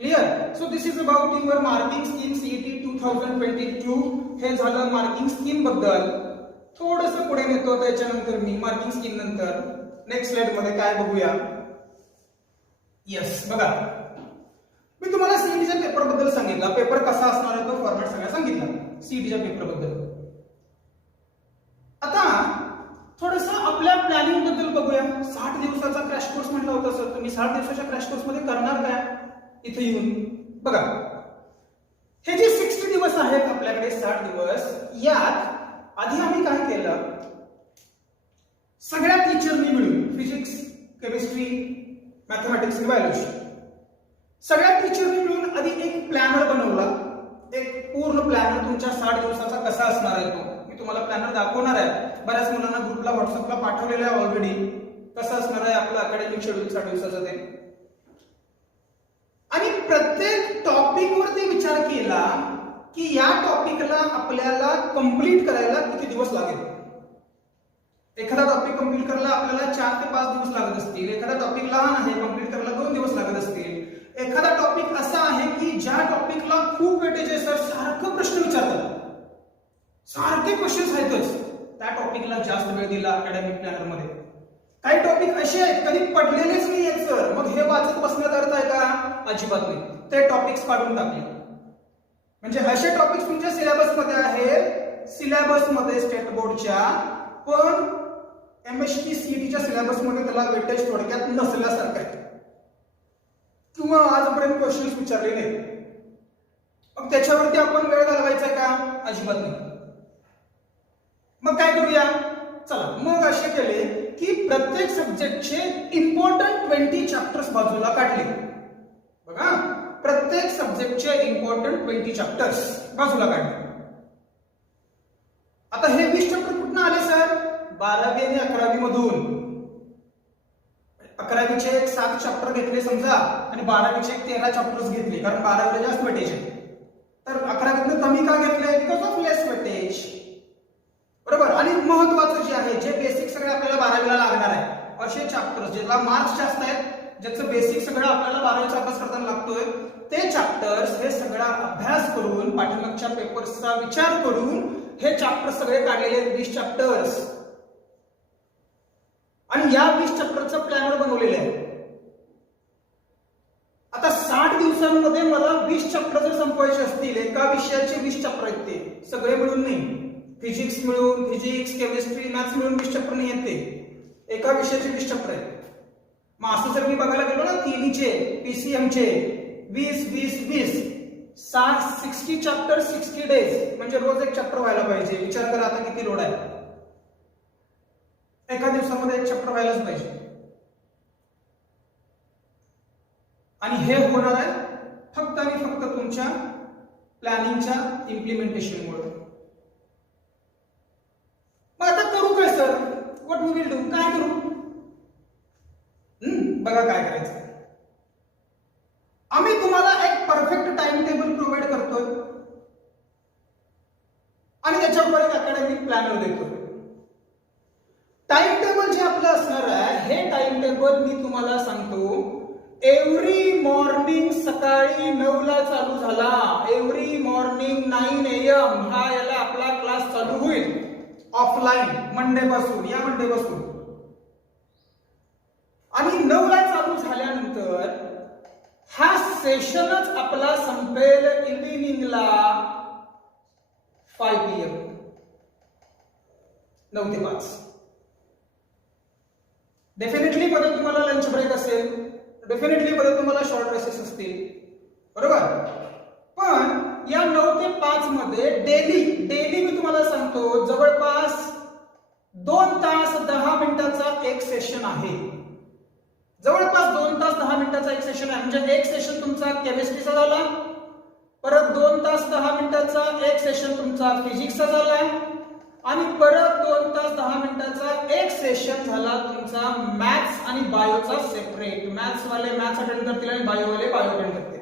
Clear. So this is about your marking scheme CET 2022. हे झालं मार्किंग स्कीम बद्दल. थोडस पुढे नेतो त्याच्यानंतर मी मार्किंग स्कीम नंतर नेक्स्ट स्लाइड मध्ये काय बघूया. यस, बघा मी तुम्हाला सीईटीच्या पेपर बद्दल सांगितलं, पेपर कसा असणार आहे तो फॉर्मॅट सगळं सांगितलं सीईटीच्या पेपर बद्दल. आता थोडस आपल्या प्लॅनिंग बद्दल बघूया. 60 दिवसाचा क्रॅश कोर्स म्हटलं होतं सर, तुम्ही 60 दिवसाच्या क्रॅश कोर्स मध्ये करणार काय इथे येऊन. बघा हे जे 60 दिवस आहेत आपल्याकडे, 60 दिवस, यात आधी आम्ही काय केलं, सगळ्या टीचरनी मिळून फिजिक्स, केमिस्ट्री, मॅथमॅटिक्स आणि बायोलॉजी सगळ्या टीचरनी मिळून आधी एक प्लॅनर बनवला. एक पूर्ण प्लॅनर तुमच्या 60 दिवसाचा कसा असणार आहे तो मी तुम्हाला प्लॅनर दाखवणार आहे. बऱ्याच मुलांना ग्रुपला व्हॉट्सअपला पाठवलेला आहे ऑलरेडी, कसं असणार आहे आपलं अकॅडमिक शेड्यूल 60 दिवसाचं ते. आणि प्रत्येक टॉपिक वरती विचार केला की या टॉपिकला आपल्याला कंप्लीट करायला किती दिवस लागेल. एखादा टॉपिक कंप्लीट करायला आपल्याला 4 ते 5 दिवस लागत असतील. एखादा टॉपिक लहान आहे, कंप्लीट करायला 2 दिवस लागत असतील. एखादा टॉपिक असा आहे की ज्या टॉपिकला खूप वेटेज आहे सर, सारखं प्रश्न विचारतात, सारखे क्वेश्चन्स आहेतच, त्या टॉपिकला जास्त वेळ दिला अकॅडमिक प्लॅनर मध्ये. काही टॉपिक असे आहेत कधी पडलेलेच नाही आहेत सर, मग हे वाचत बसण्यात अर्थ आहे का, अजिबात नाही. ते टॉपिक्स काढून टाकले. म्हणजे असे टॉपिक्स तुमच्या सिलेबस मध्ये आहेत, सिलेबस मध्ये स्टेट बोर्डच्या, पण एमएसटी सीईटीच्या सिलेबस मध्ये त्याला वेटेज थोडक्यात नसल्यासारखं आहे किंवा आजपर्यंत क्वेश्चन्स विचारले नाही. मग त्याच्यावरती आपण वेळ घालवायचा का, अजिबात नाही. मग काय करूया, चला मग असे केले की प्रत्येक सब्जेक्टचे इम्पॉर्टंट 20 चॅप्टर्स बाजूला काढले. बघा प्रत्येक सब्जेक्टचे इम्पॉर्टंट 20 चॅप्टर्स बाजूला काढले. आता हे 20 चॅप्टर कुठून आले सर, 12वी आणि 11वी मधून. 11वीचे एक 7 चॅप्टर घेतले समजा आणि 12वीचे एक 13 चॅप्टर्स घेतले, कारण 12वीला जास्त वेटेज आहे. तर 11वीतनं कमी का घेतले, बिकॉज ऑफ लेस वेटेज. बरोबर. आणि महत्वाचं जे आहे, जे बेसिक सगळे आपल्याला 12वीला लागणार आहे, असे चॅप्टर्स ज्याला मार्क्स जास्त आहेत, ज्याचं बेसिक सगळं आपल्याला 12वीचा अभ्यास करताना लागतोय, ते चॅप्टर्स हे सगळा अभ्यास करून पाठीमागच्या पेपर्सचा विचार करून हे चॅप्टर सगळे काढलेले आहेत, 20 चॅप्टर्स. आणि या 20 चॅप्टरचं प्लॅनर बनवलेलं आहे. आता 60 दिवसांमध्ये मला 20 चॅप्टर जर संपवायचे असतील, एका विषयाचे 20 चॅप्टर आहेत, ते सगळे मिळून नाही, फिजिक्स मिळून, फिजिक्स, केमिस्ट्री, मॅथ्स मिळून 20 चॅप्टर नाही आहेत, ते एका विषयाचे 20 चॅप्टर आहेत. मग असं जर मी बघायला गेलो ना, तिन्हीचे पीसीएमचे 20-20-20 60 चॅप्टर 60 डेज, म्हणजे रोज एक चॅप्टर व्हायला पाहिजे. विचार करा आता किती लोड आहे. एका दिवसामध्ये एक चॅप्टर व्हायलाच पाहिजे. आणि हे होणार आहे फक्त आणि फक्त तुमच्या प्लॅनिंगच्या इम्प्लिमेंटेशनमुळे. मग आता करू काय sir, what we will do, काय करू. बघा काय करायचं. आम्ही तुम्हाला एक परफेक्ट टाइम टेबल प्रोव्हाइड करतोय आणि त्याच्यावर एक अकॅडमिक प्लॅनर देतोय. टाइम टेबल जे आपलं असणार आहे हे टाइम टेबल मी तुम्हाला सांगतो. एव्हरी मॉर्निंग सकाळी 9 ला चालू झाला. एव्हरी मॉर्निंग 9 AM याला आपला क्लास चालू होईल ऑफलाईन मंडे पासून, या मंडे पासून. आणि 9 ला चालू झाल्यानंतर हा सेशनच आपला संपेल इव्हिनिंगला 5 PM, 9 ते 5. डेफिनेटली परत तुम्हाला लंच ब्रेक असेल, डेफिनेटली परत तुम्हाला शॉर्ट रेसेस असतील, बरोबर. पण या 9 ते 5 मध्ये डेली मी तुम्हाला सांगतो जवळपास 2 तास 10 मिनिटाचा एक सेशन आहे. जवळपास 2 तास 10 मिनिटाचा एक सेशन आहे. म्हणजे एक सेशन तुमचा केमिस्ट्रीचा झाला, परत 2 तास 10 मिनिटाचा एक सेशन तुमचा फिजिक्सचा झाला, आणि परत 2 तास 10 मिनिटाचा एक सेशन झाला तुमचा मॅथ्स आणि बायोचा सेपरेट. मॅथ्स वाले मॅथ्स अटेंड करतील आणि बायो वाले बायो अटेंड करतील.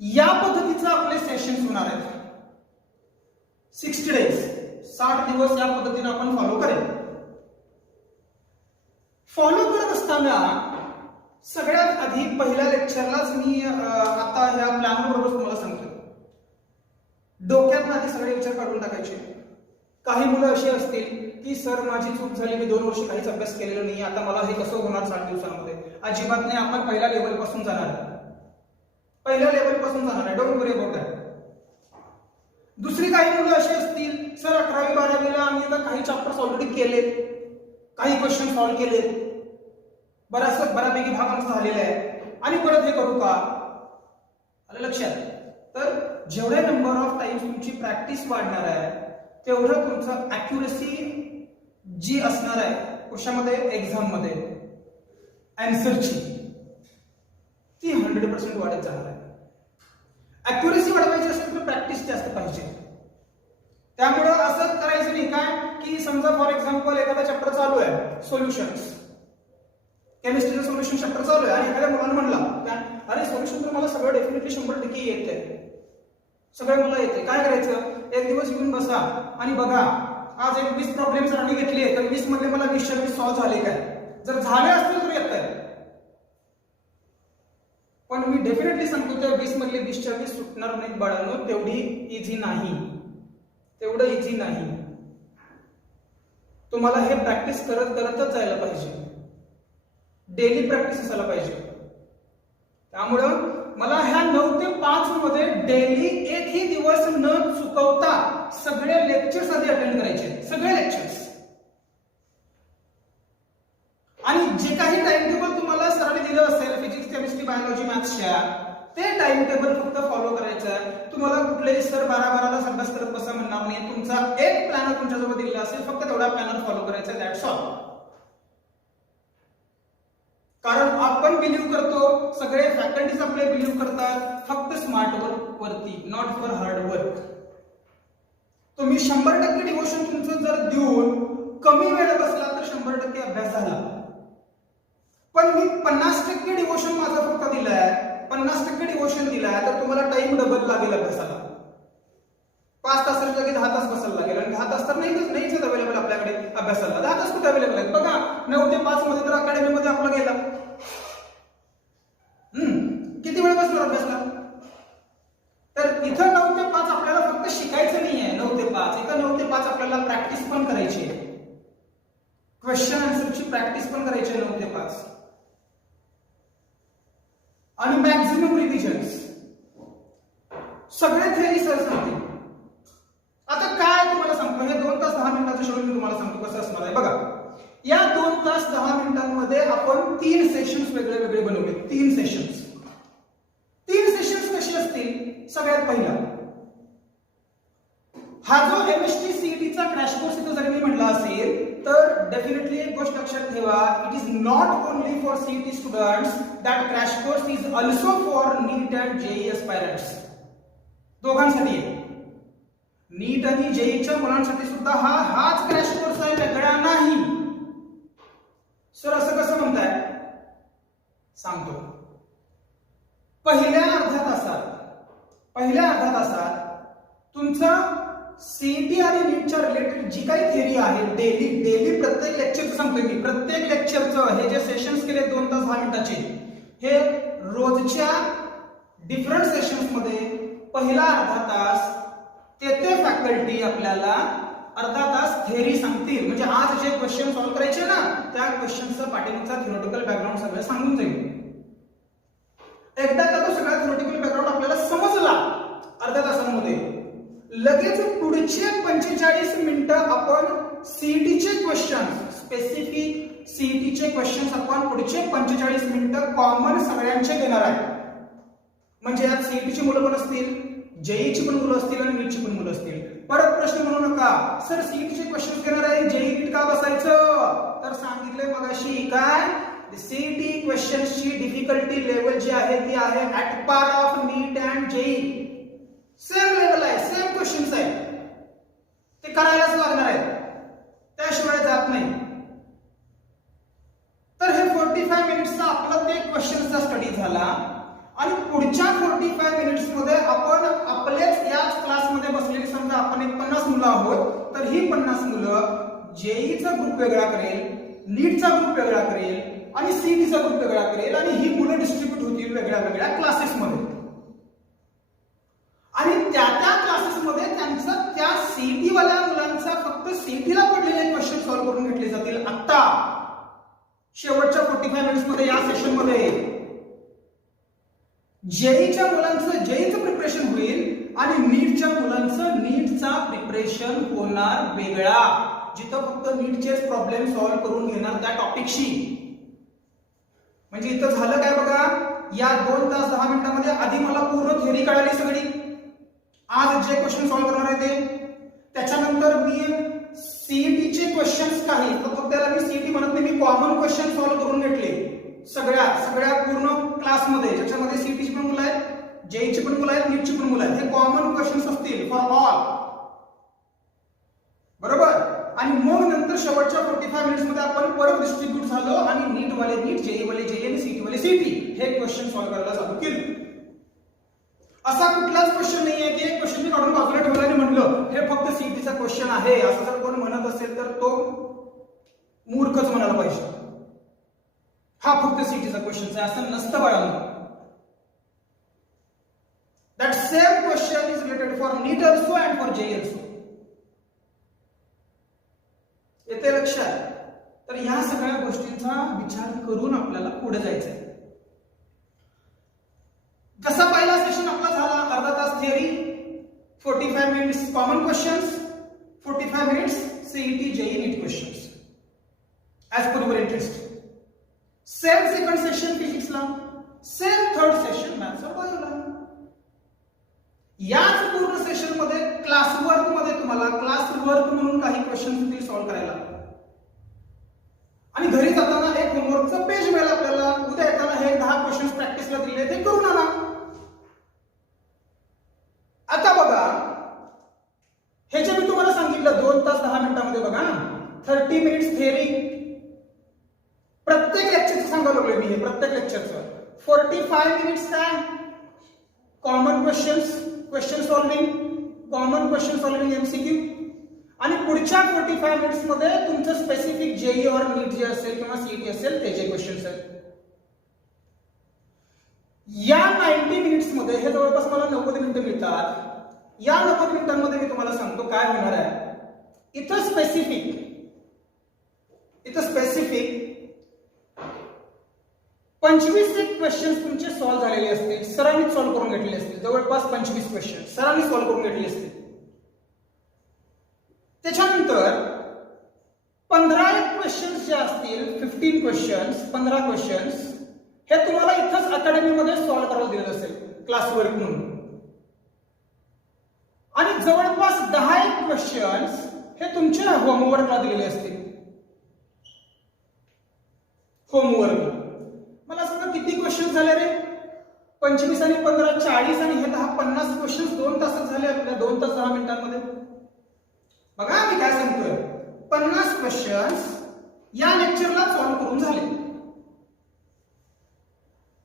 या पद्धतीचं आपले सेशन्स होणार आहेत. 60 डेज, 60 दिवस या पद्धतीने आपण फॉलो करेल. फॉलो करत असताना सगळ्यात आधी पहिल्या लेक्चरलाच मी आता ह्या प्लॅनबरोबर तुम्हाला सांगतो. डोक्यात आधी सगळे विचार काढून टाकायचे. काही मुलं अशी असतील की सर माझी चूक झाली, मी 2 वर्ष काहीच अभ्यास केलेला नाही, आता मला हे कसं होणार 60 दिवसांमध्ये. अजिबात नाही, आपण पहिल्या लेवल पासून जाणार आहे. पहिल्या लेवल पासून जाणार आहे. Don't worry about that. दुसरी काही मुलं अशी असतील सर 11वी 12वीला आम्ही आता काही चॅप्टर्स ऑलरेडी केलेत, काही क्वेश्चन सॉल्व्ह केलेत, बऱ्यापैकी भाग आमचा झालेला आहे आणि परत हे करू का. आलं लक्षात. तर जेवढे नंबर ऑफ टाइम्स तुमची प्रॅक्टिस वाढणार आहे तेवढं तुमचं ऍक्युरेसी जी असणार आहे कशामध्ये, एक्झाम मध्ये आन्सरची, ती 100% वाढत जाणार आहे. ऍक्युरेसी वाढवायची असेल तर प्रॅक्टिस जास्त पाहिजे. त्यामुळं असं करायचं नाही काय की समजा फॉर एक्झाम्पल एखादा चॅप्टर चालू आहे, सोल्युशन्स, केमिस्ट्रीचं सोल्युशन चॅप्टर चालू आहे, आणि एखाद्या मुलानं म्हणला अरे सोल्युशन तर मला सगळं डेफिनेटली 100% येते, सगळं मला येते, काय करायचं, एक दिवस येऊन बसा आणि बघा आज एक 20 प्रॉब्लेम सरांनी घेतले तर 20 मध्ये मला 20च्या 20 सॉल्व्ह झाले काय. जर झाले असतील तर येत आहे, पण मी डेफिनेटली सांगतो त्या 20 मधले 20च्या 20 सुटणार नाहीत बाळांनो. तेवढी इझी नाही, तेवढं इझी नाही. तुम्हाला हे प्रॅक्टिस करतच जायला पाहिजे. डेली प्रॅक्टिस असायला पाहिजे. त्यामुळं मला ह्या 9 ते 5 मध्ये डेली एकही दिवस न चुकवता सगळे लेक्चर्स आधी अटेंड करायचे, सगळे लेक्चर्स. आणि जे काही टाइम टेबल तुम्हाला सरांनी दिलं असेल फिजिक्स, केमिस्ट्री, बायोलॉजी, मॅथ्सच्या, ते टाइम टेबल फक्त फॉलो करायचं. तुम्हाला कुठलेही सर 12-12 अभ्यास करत बसा म्हणणार नाही. तुमचा एक प्लॅनर तुमच्याजवळ दिलेला असेल, फक्त तेवढा प्लॅनर फॉलो करायचा, दॅट्स ऑल. कारण आपण बिलीव्ह करतो, सगळे फॅकल्टीज आपले बिलीव्ह करतात फक्त स्मार्ट वर्क वरती, नॉट फॉर हार्ड वर्क. तुम्ही 100% डिवोशन तुमचं जर देऊन कमी वेळ बसला तर 100% अभ्यास झाला. पण मी 50% डिवोशन माझं फक्त दिलंय, 50% डिवोशन दिलाय, तर तुम्हाला टाइम डबल लागेल अभ्यासाला. 5 तासाच्या जागी 10 तास बसायला लागेल, आणि 10 तास तर नाहीच अवेलेबल आपल्याकडे अभ्यासाला. 10 तास कुठे अवेलेबल आहेत बघा. 9 ते 5 मध्ये तर अकॅडमीमध्ये आपला गेला. किती वेळ बसणार अभ्यासला. तर इथं 9 ते 5 आपल्याला फक्त शिकायचं नाहीये. 9 ते 5 इथं 9 ते 5 आपल्याला प्रॅक्टिस पण करायची आहे. क्वेश्चन आन्सरची प्रॅक्टिस पण करायची आहे 9 ते 5. आणि मॅक्झिमम रिव्हिजन्स, सगळे थेअरी सर सांगतील. आता काय तुम्हाला सांगतो, हे 2 तास 10 मिनिटाचं शेड्यूल मी तुम्हाला सांगतो कसं असणार आहे. बघा, या 2 तास 10 मिनिटांमध्ये आपण 3 सेशन्स वेगळे वेगळे बनवले. 3 सेशन्स कशी असतील. सगळ्यात पहिला, हा जो एमएसटी सीईटीचा क्रॅश कोर्स इथं जर मी म्हटला असेल तर डेफिनेटली एक गोष्ट लक्षात ठेवा, it is not only for CET students, that crash course is also for NEET and JEE aspirants. दोघांसाठी आहे. नीट आणि जेईच्या मुलांसाठी सुद्धा हाच क्रॅश कोर्स आहे, वेगळा नाही. सर असं कसं म्हणताय, सांगतो. पहिल्या अर्ध्या तासात तुमचा सीईटी आणि नीटच्या रिलेटेड जी काही थिअरी आहे डेली प्रत्येक लेक्चरचं सांगतोय मी, प्रत्येक लेक्चरचं हे जे सेशन्स केले 2 तास 10 मिनिटाचे, हे रोजच्या डिफरंट सेशन्स मध्ये पहिला अर्धा तास ते फॅकल्टी आपल्याला अर्धा तास थिअरी सांगतील. म्हणजे आज जे क्वेश्चन सॉल्व्ह करायचे ना, त्या क्वेश्चनचं पाठीमागचा थिओरिटिकल बॅकग्राऊंड सगळं सांगून जाईल. एकदा का तो सगळा थिओरिटिकल बॅकग्राऊंड आपल्याला समजला अर्ध्या तासांमध्ये, लगेच पुढचे 45 मिनिटं आपण सीईटीचे क्वेश्चन, स्पेसिफिक सीईटीचे क्वेश्चन आपण पुढचे 45 मिनिटं कॉमन सगळ्यांचे घेणार आहे. म्हणजे यात सीईटीची मुलं पण असतील, जेईची पण मुलं असतील आणि नीटची पण मुलं असतील. परत प्रश्न म्हणू नका सर सीईटीचे क्वेश्चन घेणार आहे, जेई नीट का बसायचं, तर सांगितले मगाशी काय, सीईटी क्वेश्चन्सची डिफिकल्टी लेवल जी आहे ती आहे at par of NEET and JEE. Same level आहे, सेम क्वेश्चन्स आहे, ते करायलाच लागणार आहे, त्याशिवाय जात नाही. तर हे 45 मिनिट्सचा आपला ते क्वेश्चन्सचा स्टडी झाला आणि पुढच्या 45 मिनिट्स मध्ये आपण आपलेच याच क्लासमध्ये बसलेली, समजा आपण एक 50 मुलं आहोत, तर ही 50 मुलं जेईचा ग्रुप वेगळा करेल, नीटचा ग्रुप वेगळा करेल आणि सीईटीचा ग्रुप वेगळा करेल आणि ही मुलं डिस्ट्रीब्यूट होतील वेगळ्या वेगळ्या क्लासेसमध्ये. आणि त्या क्लासेसमध्ये त्यांचं त्या सीईटी वाल्या मुलांचा फक्त सीईटीला पडलेले क्वेश्चन सॉल्व्ह करून घेतले जातील. आता शेवटच्या 45 मिनिट्स मध्ये या सेशन मध्ये जेईच्या मुलांचं जेईचं प्रिपरेशन होईल आणि नीटच्या मुलांचं नीटचा प्रिपरेशन होणार वेगळा, जिथं फक्त नीटचेच प्रॉब्लेम सॉल्व्ह करून घेणार त्या टॉपिकशी. म्हणजे इथं झालं काय बघा, या 2 तास 10 मिनिटांमध्ये आधी मला पूर्ण थिअरी कळाली सगळी, आज जे क्वेश्चन सॉल्व्ह करणार आहे ते, त्याच्यानंतर मी सीईटीचे क्वेश्चन्स काही, फक्त त्याला मी सीईटी म्हणत नाही, मी कॉमन क्वेश्चन सॉल्व्ह करून घेतले सगळ्या पूर्ण क्लासमध्ये, ज्याच्यामध्ये सीईटीची पण मुलं आहेत, जेईची पण मुलं आहेत, नीटची पण मुलं आहेत. हे कॉमन क्वेश्चन्स असतील फॉर ऑल, बरोबर. आणि मग नंतर शेवटच्या 45 मिनिट्स मध्ये आपण परत डिस्ट्रीब्यूट झालो आणि नीट वाले नीट, जेई वाले जेई आणि सीईटी वाले सीईटी हे क्वेश्चन सॉल्व्ह करायला चालू केले. असा कुठलाच क्वेश्चन नाहीये की एक क्वेश्चन मी काढून बाजूला ठेवला आणि म्हणलं हे फक्त सीईटीचा क्वेश्चन आहे, असं जर कोण म्हणत असेल तर तो मूर्खच म्हणायला पाहिजे. हा फक्त सीईटीचा क्वेश्चन आहे असं नसतं बाळांनो. That same question is related for NEET also and for JEE also. येते लक्षात. तर ह्या सगळ्या गोष्टींचा विचार करून आपल्याला पुढे जायचं आहे. कसा पहिला सेशन आपला झाला, अर्धा तास theory, 45 minutes common questions, 45 minutes CET JEE NEET questions as per your interest. Same second session फिजिक्सला, सेम थर्ड सेशन मॅथ्स और बायोला. याच पूर्ण सेशन मध्ये क्लास वर्क मध्ये तुम्हाला क्लास वर्क म्हणून काही क्वेश्चन्स होतील सॉल्व्ह करायला. आणि घरी जाताना एक होमवर्कचं पेज मिळेल आपल्याला, उद्या येताना हे 10 क्वेश्चन्स प्रॅक्टिसला दिले ते करून आणा. आता बघा हे जे मी तुम्हाला सांगितलं 2 तास 10 मिनिटांमध्ये, बघा ना 30 मिनिट्स थिअरी, प्रत्येक लेक्चरचं सांगायला लागलोय मी, हे प्रत्येक लेक्चरचं. 45 मिनिट्स काय common questions, question solving, common question solving MCQ. आणि पुढच्या 45 मिनिट्स मध्ये तुमचं स्पेसिफिक जेई और नीट जे असेल किंवा सीईटी असेल त्याचे क्वेश्चन्स आहेत. या 90 मिनिट्स मध्ये हे जवळपास मला 90 मिनिटं मिळतात. या 90 मिनिटांमध्ये मी तुम्हाला सांगतो काय होणार आहे. इथं स्पेसिफिक 25 एक क्वेश्चन्स तुमचे सॉल्व्ह झालेले असतील, सरांनी सॉल्व्ह करून घेतलेले असतील. जवळपास 25 क्वेश्चन सरांनी सॉल्व्ह करून घेतलेले असतील. त्याच्यानंतर 15 क्वेश्चन्स जे असतील, 15 क्वेश्चन्स, 15 क्वेश्चन्स हे तुम्हाला इथंच अकॅडमीमध्ये सॉल्व्ह करायला दिलेलं असेल क्लास वर्क म्हणून. आणि जवळपास 10 क्वेश्चन्स हे तुमच्या होमवर्कला दिलेले असतील. होमवर्क मला सांगा किती क्वेश्चन झाले रे? 25 आणि 15 40 आणि हे 10 50 क्वेश्चन्स 2 तासात झाले आपल्या 2 तास 10 मिनिटांमध्ये. बघा मी काय सांगतोय, 50 क्वेश्चन्स या लेक्चरला सॉल्व्ह करून झाले.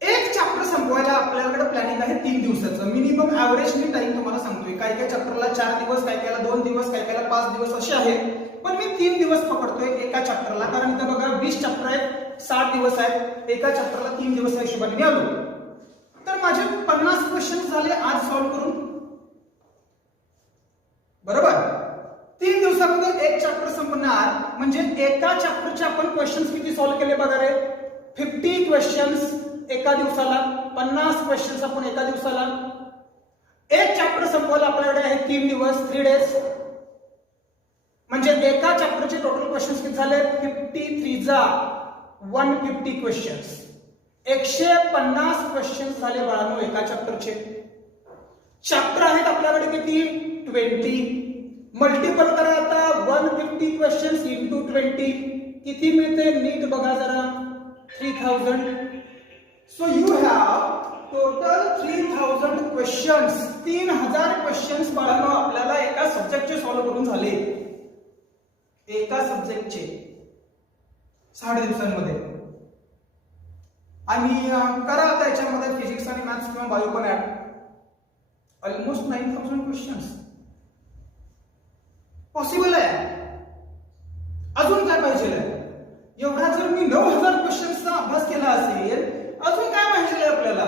एक चॅप्टर संपवायला आपल्याकडे प्लॅनिंग आहे 3 दिवसाचं. मिनिमम ऍव्हरेज मी टाइम तुम्हाला सांगतोय काय काही चॅप्टरला 4 दिवस, काही काहीला 2 दिवस, काही काहीला 5 दिवस असे आहे, पण मी 3 दिवस पकडतोय एका चॅप्टरला, कारण इथं बघा 20 चॅप्टर आहेत, 60 दिवस आहेत, एका चॅप्टरला 3 दिवस या हिशोबाने मी आलो. तर माझे 50 क्वेश्चन झाले आज सॉल्व्ह करून. बरोबर, 3 दिवसामध्ये एक चॅप्टर संपणार, म्हणजे एका चॅप्टरचे आपण क्वेश्चन्स किती सॉल्व्ह केले बघा रे, 50 क्वेश्चन्स एका दिवसाला, 50 क्वेश्चन्स आपण एका दिवसाला. एक चॅप्टर संपवायला आपल्याकडे आहे 3 दिवस, 3 डेज, म्हणजे एका चॅप्टरचे टोटल क्वेश्चन्स किती झाले, 53 जा 150 क्वेश्चन्स, 150 क्वेश्चन्स झाले बाळांनो एका चॅप्टरचे. चॅप्टर आहेत आपल्याकडे किती, 20. मल्टिपल करा आता 150 क्वेश्चन्स इंटू 20, किती मिळते नीट बघा जरा, 3000. So you have total 3000 questions, 3000 questions बाळांनो आपल्याला एका सब्जेक्टचे सॉल्व्ह करून झाले, एका सब्जेक्टचे 60 दिवसांमध्ये. आणि करा आता याच्यामध्ये फिजिक्स आणि मॅथ्स किंवा बायो पण ऍड, ऑलमोस्ट 9000 क्वेश्चन्स पॉसिबल आहे. अजून काय पाहिजे, एवढा जर मी 9000 क्वेश्चन्सचा अभ्यास केला असेल, अजून काय पाहिजे आपल्याला.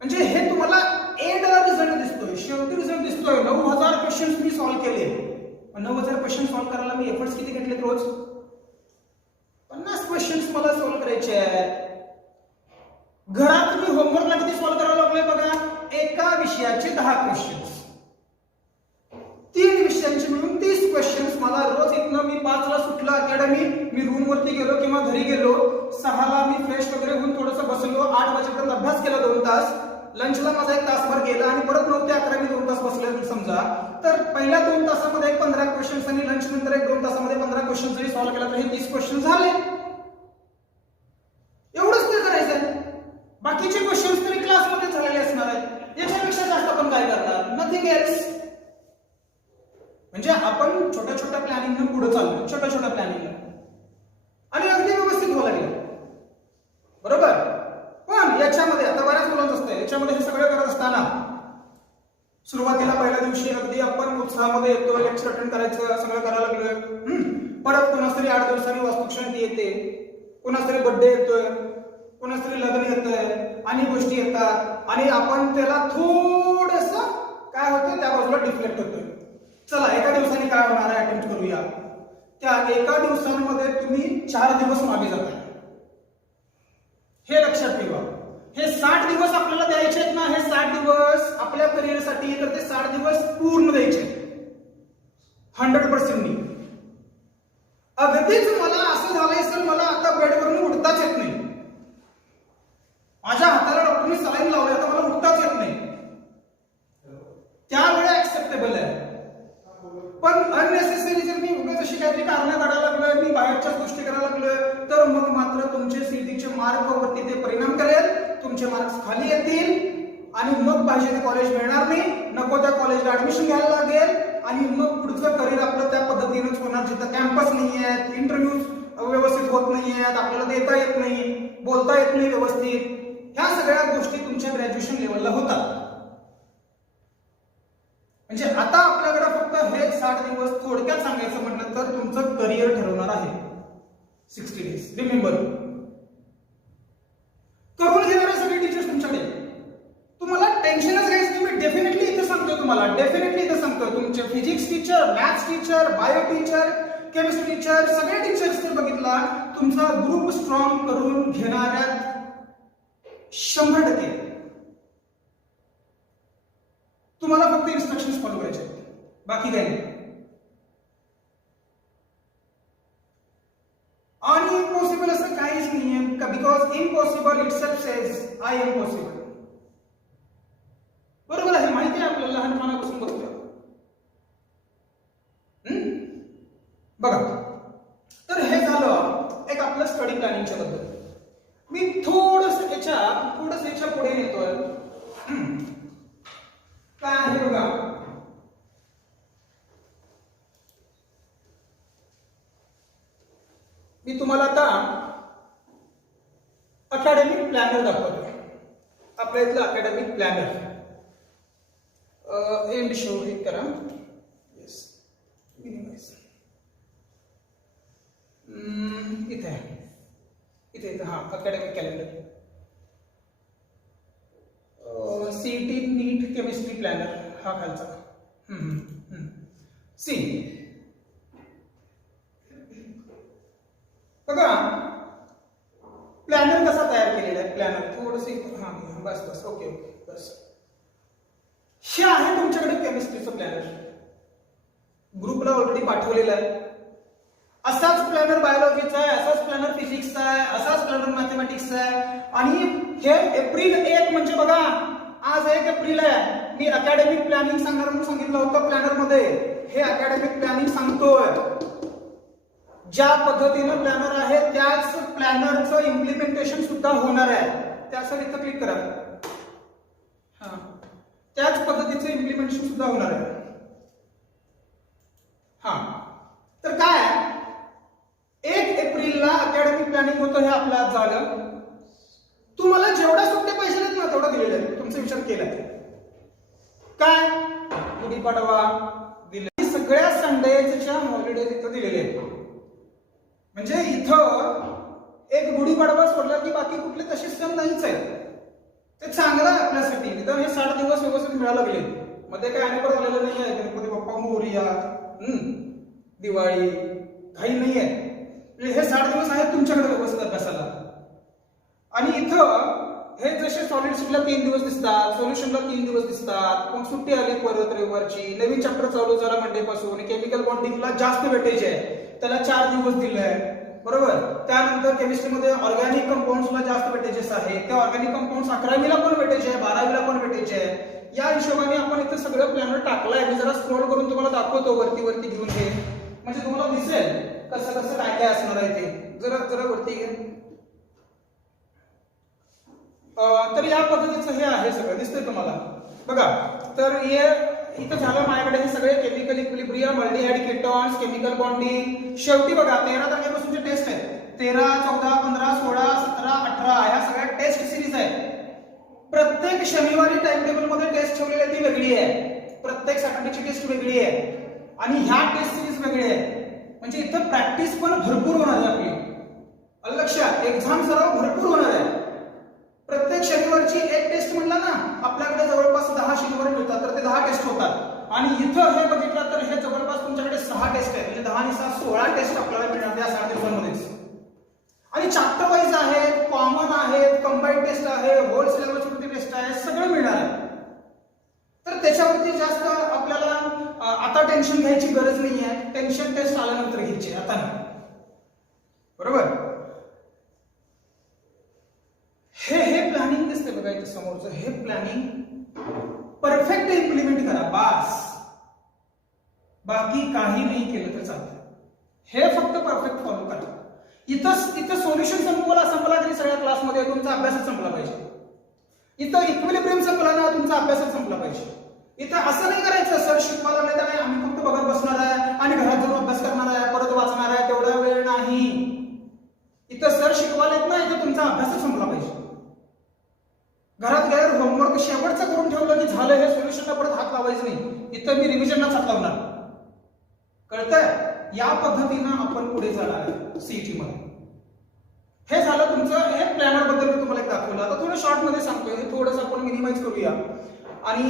म्हणजे हे तुम्हाला एंडला रिझल्ट दिसतोय, शेवटी रिझल्ट दिसतोय, 9000 क्वेश्चन्स मी सॉल्व्ह केले. 9000 क्वेश्चन सॉल्व्ह करायला मी एफर्ट्स किती घेतले रोज, 50 क्वेश्चन्स मला सॉल्व्ह करायचे आहेत. घरात मी होमवर्कला किती सॉल्व्ह करावं लागले बघा, एका विषयाचे 10 क्वेश्चन्स, 3 विषयांचे मिळून 30 क्वेश्चन्स मला रोज. इथनं मी 5 ला सुटलं अकॅडमी, मी रूम वरती गेलो किंवा घरी गेलो, 6 ला मी फ्रेश वगैरे होऊन थोडंसं बसलो, 8 वाजेपर्यंत अभ्यास केला 2 तास, लंचला माझा 1 तासभर गेला आणि परत 9 ते 11 मी 2 तास बसले समजा, तर पहिल्या 2 तासामध्ये 15 क्वेश्चन्स आणि लंच नंतर 1-2 तासामध्ये 15 क्वेश्चन जरी सॉल्व्ह केला तर हे 30 क्वेश्चन झाले. एवढंच ते करायचंय, बाकीचे क्वेश्चन्स तरी क्लासमध्ये झालेले असणार आहेत, याच्यापेक्षा जास्त आपण काय करणार, नथिंग एल्स. म्हणजे आपण छोट्या छोट्या प्लॅनिंगनं पुढे चाललो, छोट्या छोट्या प्लॅनिंगनं, आणि अगदी व्यवस्थित व्हायला लागेल. बरोबर, पण याच्यामध्ये आता बऱ्याच मुलांचं असतं, याच्यामध्ये हे सगळं करत असताना सुरुवातीला पहिल्या दिवशी अगदी आपण उत्साहामध्ये येतो, लेक्चर अटेंड करायचं, सगळं करायला लागलोय. परत कोणाच तरी 8 दिवसांनी वास्तुशांती येते, कोणाच तरी बर्थडे येतोय, कोणाच तरी लग्न येतंय, आणि गोष्टी येतात, आणि आपण त्याला थोडस काय होतं त्या बाजूला डिफ्लेक्ट होतोय. चला एका दिवसाने काय होणार आहे अटेम्प्ट करूया. त्या एका दिवसांमध्ये तुम्ही 4 दिवस मागे जाताय, हे लक्षात ठेवा. हे 60 दिवस आपल्याला द्यायचे आहेत ना, हे 60 दिवस आपल्या करिअरसाठी, तर ते 60 दिवस पूर्ण द्यायचे 100%. अगदीच मला असं झालंय सर मला आता बेडवरून उठताच येत नाही, माझ्या हाताला डॉक्टरने सलाईन लावले, आता मला उठताच येत नाही, त्यावेळी ऍक्सेप्टेबल आहे. पण अननेसेसरी जर मी उगाच अशी काहीतरी कारणं काढायला लागलोय, मी बाहेरच्याच गोष्टी करायला लागलोय, तर मग मात्र तुमचे सीईटीचे मार्कवरती ते परिणाम करेल, तुमचे मार्क्स खाली येतील, आणि मग पाहिजे ते कॉलेज मिळणार नाही, नको त्या कॉलेजला ऍडमिशन घ्यायला लागेल, आणि मग पुढचं करिअर आपलं त्या पद्धतीनेच होणार, जिथं कॅम्पस नाही आहेत, इंटरव्ह्यूज व्यवस्थित होत नाही आहेत, आपल्याला देता येत नाही, बोलता येत नाही व्यवस्थित. ह्या सगळ्या गोष्टी तुमच्या ग्रॅज्युएशन लेवलला होतात. म्हणजे आता आपल्याकडे फक्त हे 60 दिवस थोडक्यात सांगायचं म्हटलं तर तुमचं करिअर ठरवणार आहे 60 डेज. रिमेंबर, करून घेणारे सगळे टीचर्स तुमच्याकडे, तुम्हाला टेन्शनच घ्यायचं नाही. मी डेफिनेटली इथे सांगतोय तुम्हाला, डेफिनेटली इथे सांगतोय, तुमचे physics teacher, maths teacher, bio teacher, chemistry teacher, सगळे टीचर्स जर बघितला, तुमचा ग्रुप स्ट्रॉंग करून घेणाऱ्या 100%. तुम्हाला फक्त इन्स्ट्रक्शन्स फॉलो करायचे, बाकी काही नाही. आणि इम्पॉसिबल असं काहीच नाहीये, because impossible itself says I am possible. बरोबर आहे, माहिती आहे आपल्याला, लहानपणापासून बघतोय. बघा, तर हे झालं एक आपलं स्टडी प्लॅनिंगच्या बद्दल. मी थोडस याच्या पुढे येतोय. काय आहे बघा, मी तुम्हाला आता अकॅडमिक प्लॅनर दाखवतोय, आपल्या इथलं अकॅडमिक प्लॅनर. एंड शो हे करा. Yes, minimise. इथे इथे इथे हा academic calendar. CET NEET chemistry planner हा खालचा. सी बघा प्लॅनर कसा तयार केलेला आहे. प्लॅनर थोडंसं हा बस बस ओके ओके बस. हे आहे तुमच्याकडे केमिस्ट्रीचं प्लॅनर. ग्रुपला ऑलरेडी पाठवलेलं आहे. असाच प्लॅनर बायोलॉजीचा आहे, असाच प्लॅनर फिजिक्सचा आहे, असाच प्लॅनर मॅथमॅटिक्सचा आहे. आणि हे एप्रिल 1 म्हणजे बघा आज 1 एप्रिल आहे. मी अकॅडमिक प्लॅनिंग सांगणार म्हणून सांगितलं होतं प्लॅनर मध्ये. हे अकॅडमिक प्लॅनिंग सांगतोय. ज्या पद्धतीनं प्लॅनर आहे त्याच प्लॅनरचं इम्प्लिमेंटेशन सुद्धा होणार आहे. त्यासाठी इथं क्लिक करा. हा त्याच पद्धतीचं इम्प्लिमेंटेशन सुद्धा होणार आहे. हा तर काय 1 एप्रिलला अकॅडमिक प्लॅनिंग होतं. हे आपलं आज झालं. तुम्हाला जेवढ्या सुट्टे पैसे देत ना तेवढा दिलेले आहे. तुमचा विचार केलाय काय. गुढीपाडवा दिले, सगळ्या संडेच्या हॉलिडेज इथं दिलेले आहेत. म्हणजे इथं एक गुढीपाडवा सोडला की बाकी कुठले तसे सण नाहीच आहे. ते चांगलं आहे आपल्यासाठी. इथं हे 60 दिवस व्यवस्थित मिळायला लागले. मध्ये काय अनेक झालेलं नाही आहे. गणपती बाप्पा मोरया, दिवाळी काही नाही आहे. हे 60 दिवस आहेत तुमच्याकडे व्यवस्थित अभ्यासाला. आणि इथं हे जसे सॉलिड शीटला 3 दिवस दिसतात, सोल्युशनला 3 दिवस दिसतात, मग सुट्टी आली परत रविवारची, नवीन चॅप्टर चालू झाला मंडे पासून, केमिकल बॉन्डिंगला जास्त वेटेज आहे त्याला 4 दिवस दिलंय. बरोबर. त्यानंतर केमिस्ट्रीमध्ये ऑर्गॅनिक कंपाऊंड्सला जास्त वेटेजेस आहे. त्या ऑर्गॅनिक कंपाऊंड्स 11वीला पण वेटेज आहे, 12वीला पण वेटेज आहे. या हिशोबाने आपण इथे सगळं प्लॅनर टाकलाय. मी जरा स्क्रॉल करून तुम्हाला दाखवतो वरती वरती घेऊन घे म्हणजे तुम्हाला दिसेल कसं कसं काय काय असणार आहे ते. जरा जरा वरती घे. तर या पद्धतीचं हे आहे सगळं दिसतंय तुम्हाला बघा. तर हे इथं झालं माझ्याकडे हे सगळे chemical equilibrium, aldehyde ketones, chemical bonding. शेवटी बघा 13 तारखेपासूनचे टेस्ट आहेत. 13, 14, 15, 16, 17, 18 ह्या सगळ्या टेस्ट सिरीज आहेत. प्रत्येक शनिवारी टाइम टेबल मध्ये टेस्ट ठेवलेली आहे ती वेगळी आहे. प्रत्येक सॅटर्डेची टेस्ट वेगळी आहे आणि ह्या टेस्ट सिरीज वेगळी आहे. म्हणजे इथं प्रॅक्टिस पण भरपूर होणार आहे आपली. लक्षात एक्झाम सराव भरपूर होणार आहे. प्रत्येक शनिवारची एक टेस्ट म्हणला ना आपल्याकडे जवळपास 10 शनिवार मिळतात तर ते 10 टेस्ट होतात. आणि इथं हे बघितलं तर हे जवळपास तुमच्याकडे 6 टेस्ट आहेत. म्हणजे 10 आणि 6 16 टेस्ट आपल्याला मिळणार त्या 60 दिवसांमध्येच. आणि चॅप्टर वाईज आहेत, कॉमन आहेत, कंबाईंड टेस्ट आहे, होल सिलेबसवरती टेस्ट आहे, सगळं मिळणार आहे. तर त्याच्यावरती जास्त आपल्याला आता टेन्शन घ्यायची गरज नाही आहे. टेन्शन टेस्ट आल्यानंतर घ्यायची, आता नाही. बरोबर. हे प्लॅनिंग दिसते बघा इथे समोरचं. हे प्लॅनिंग परफेक्ट इम्प्लिमेंट करा बास. बाकी काही नाही केलं तर चालतं. हे फक्त परफेक्ट फॉलो करा. इथं सोल्युशन संपला तरी सगळ्या क्लासमध्ये तुमचा अभ्यासच संपला पाहिजे. इथं इक्विलिब्रियम संपला ना तुमचा अभ्यासच संपला पाहिजे. इथं असं नाही करायचं सर शिकवायला लागले तर आम्ही फक्त बघत बसणार आहे आणि घरात जाऊन अभ्यास करणार आहे, परत वाचणार आहे, तेवढा वेळ नाही. इथं सर शिकवायला येत ना, इथं तुमचा अभ्यासच संपला पाहिजे. घरात गेल्यावर होमवर्क शेवटचं करून ठेवलं की झालं. हे सोल्युशनला परत हात लावायचं नाही. इथं मी रिव्हिजनलाच हात लावणार. कळतंय. या पद्धतीनं आपण पुढे जाणार आहे सीईटी मध्ये. हे झालं तुमचं. हे प्लॅनर बद्दल मी तुम्हाला एक दाखवलं. आता थोडं शॉर्ट मध्ये सांगतोय. हे थोडंसं आपण मिनिमाइज करूया. आणि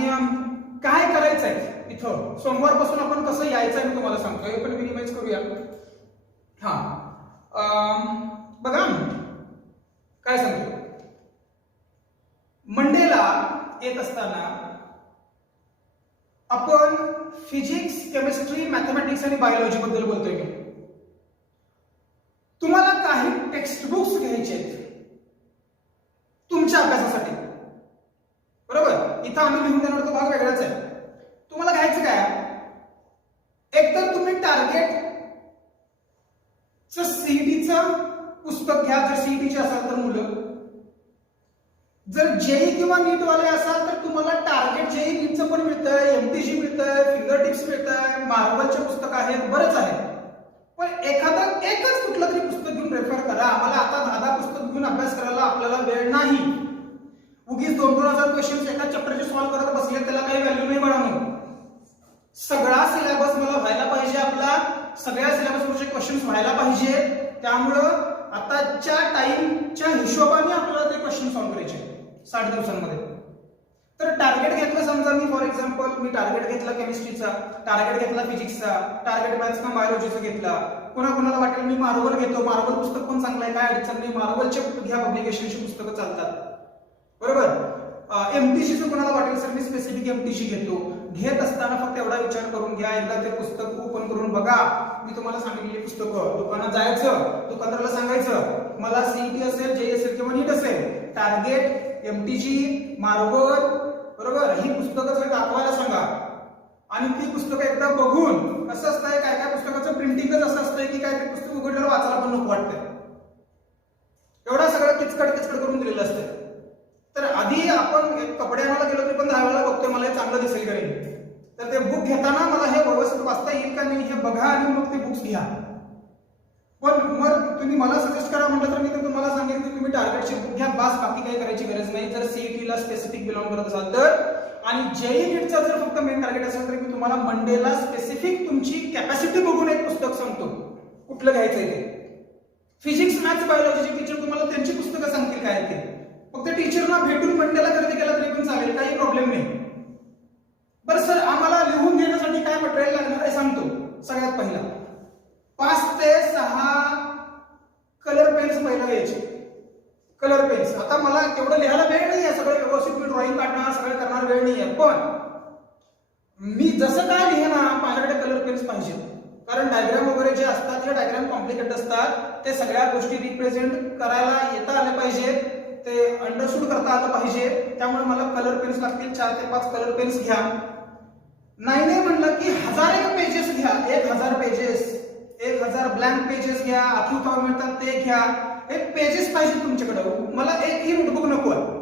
काय करायचंय इथं सोमवारपासून आपण कसं यायचंय मी तुम्हाला सांगतोय. हे पण मिनिमाइज करूया. बघा काय सांगतो. मंडेला येत असताना आपण फिजिक्स, केमिस्ट्री, मॅथमॅटिक्स आणि बायोलॉजी बद्दल बोलतोय. तुम्हाला काही टेक्स्ट बुक्स घ्यायचे आहेत तुमच्या अभ्यासासाठी. बरोबर. इथं आम्ही लिहून देणार तो भाग वेगळाच आहे. तुम्हाला घ्यायचं काय. एकतर तुम्ही टार्गेट सीईटीचं पुस्तक घ्या जर सीईटीचे असाल तर मुलं. जर जेई किंवा नीट वाले असाल तर तुम्हाला टार्गेट जेई नीटचं पण मिळतंय, एमटीजी मिळतंय, फिंगर टिप्स मिळतंय, मार्वलचे पुस्तक आहेत, बरेच आहे. पण एखादं एकच कुठलं तरी पुस्तक घेऊन रेफर करा. आम्हाला आता 10 पुस्तक घेऊन अभ्यास करायला आपल्याला वेळ नाही. उगीच 2-2 हजार क्वेश्चन्स एका चॅप्टरचे सॉल्व्ह करत बसले त्याला काही व्हॅल्यू नाही बाळांनो. सगळ्या सिलेबसवरचे क्वेश्चन्स व्हायला पाहिजे. त्यामुळं आताच्या टाइमच्या हिशोबाने आपल्याला ते क्वेश्चन सॉल्व्ह करायचे 60 दिवसांमध्ये. तर टार्गेट घेतलं, समजा me for example me target घेतला केमिस्ट्रीचा, टार्गेट घेतला फिजिक्सचा, टार्गेट मॅथ्स किंवा बायोलॉजीचा घेतला. कोणाला वाटेल मी मार्वल घेतो, मार्वल पुस्तक पण चांगलं आहे, काय अडचण नाही, मार्वलचे घ्या, पब्लिकेशनची पुस्तकं चालतात, बरोबर. एमटीसीचं कोणाला वाटेल सर मी स्पेसिफिक एमटीसी घेतो. घेत असताना फक्त एवढा विचार करून घ्या, एकदा ते पुस्तक ओपन करून बघा. मी तुम्हाला सांगितलेली पुस्तकं, दुकानात जायचं, दुकानदाराला सांगायचं मला सीईटी असेल, जेई असेल किंवा नीट असेल, टार्गेट, एमटीसी, मार्वल, बरोबर, ही पुस्तकं दाखवायला सांगा. आणि ती पुस्तकं एकदा बघून कसं असतंय, काय काय पुस्तकाचं प्रिंटिंगच असं असतंय की काय ते पुस्तक उघडल्यावर वाचायला पण नको वाटतंय, एवढा सगळं किचकट करून दिलेलं असतंय. तर आधी आपण एक कपडे आणायला गेलो तरी पण 10 वेळा बघतोय मला हे चांगलं दिसेल का नाही. तर ते बुक घेताना मला हे व्यवस्थित वाचता येईल का नाही हे बघा आणि मग ते बुक्स घ्या. पण मग तुम्ही मला सजेस्ट करा म्हटलं तर मी तर तुम्हाला सांगेन की तुम्ही टार्गेटचे बुक घ्या, बास, बाकी काही करायची गरज नाही. जर सीईटीला स्पेसिफिक बिलॉंग करत असाल तर. आणि जेई नीटचा जर फक्त मेन टार्गेट असेल तर मी तुम्हाला मंडेला स्पेसिफिक तुमची कॅपॅसिटी बघून एक पुस्तक सांगतो कुठलं घ्यायचंय ते. फिजिक्स, मॅथ्स, बायोलॉजीचे टीचर तुम्हाला त्यांची पुस्तकं सांगतील काय ते. फक्त टीचरना भेटून मंडेला खरेदी केला तरी पण चालेल, काही प्रॉब्लेम नाही. बरं सर आम्हाला लिहून घेण्यासाठी काय मटेरियल लागणार आहे सांगतो. सगळ्यात पहिला 5 ते 6 कलर पेन्स पहिला घ्यायचे. कलर पेन्स, आता मला तेवढं लिहायला वेळ नाही आहे, सगळं व्यवस्थित मी ड्रॉइंग काढणार, सगळं करणार वेळ नाही आहे. पण मी जसं काय लिहिणार माझ्याकडे कलर पेन्स पाहिजे. कारण डायग्राम वगैरे जे असतात ते डायग्राम कॉम्प्लिकेटेड असतात, ते सगळ्या गोष्टी रिप्रेझेंट करायला येता आल्या पाहिजेत, ते अंडरस्टूड करता आलं पाहिजे. त्यामुळे मला कलर पेन्स लागतील. 4 ते 5 कलर पेन्स घ्या. नाही म्हणलं की 1000 पेजेस घ्या, 1000 पेजेस, 1000 ब्लँक पेजेस घ्या, आखीव मिळतात ते घ्या. एक पेजेस पाहिजे तुमच्याकडे. मला एकही नोटबुक नको आहे.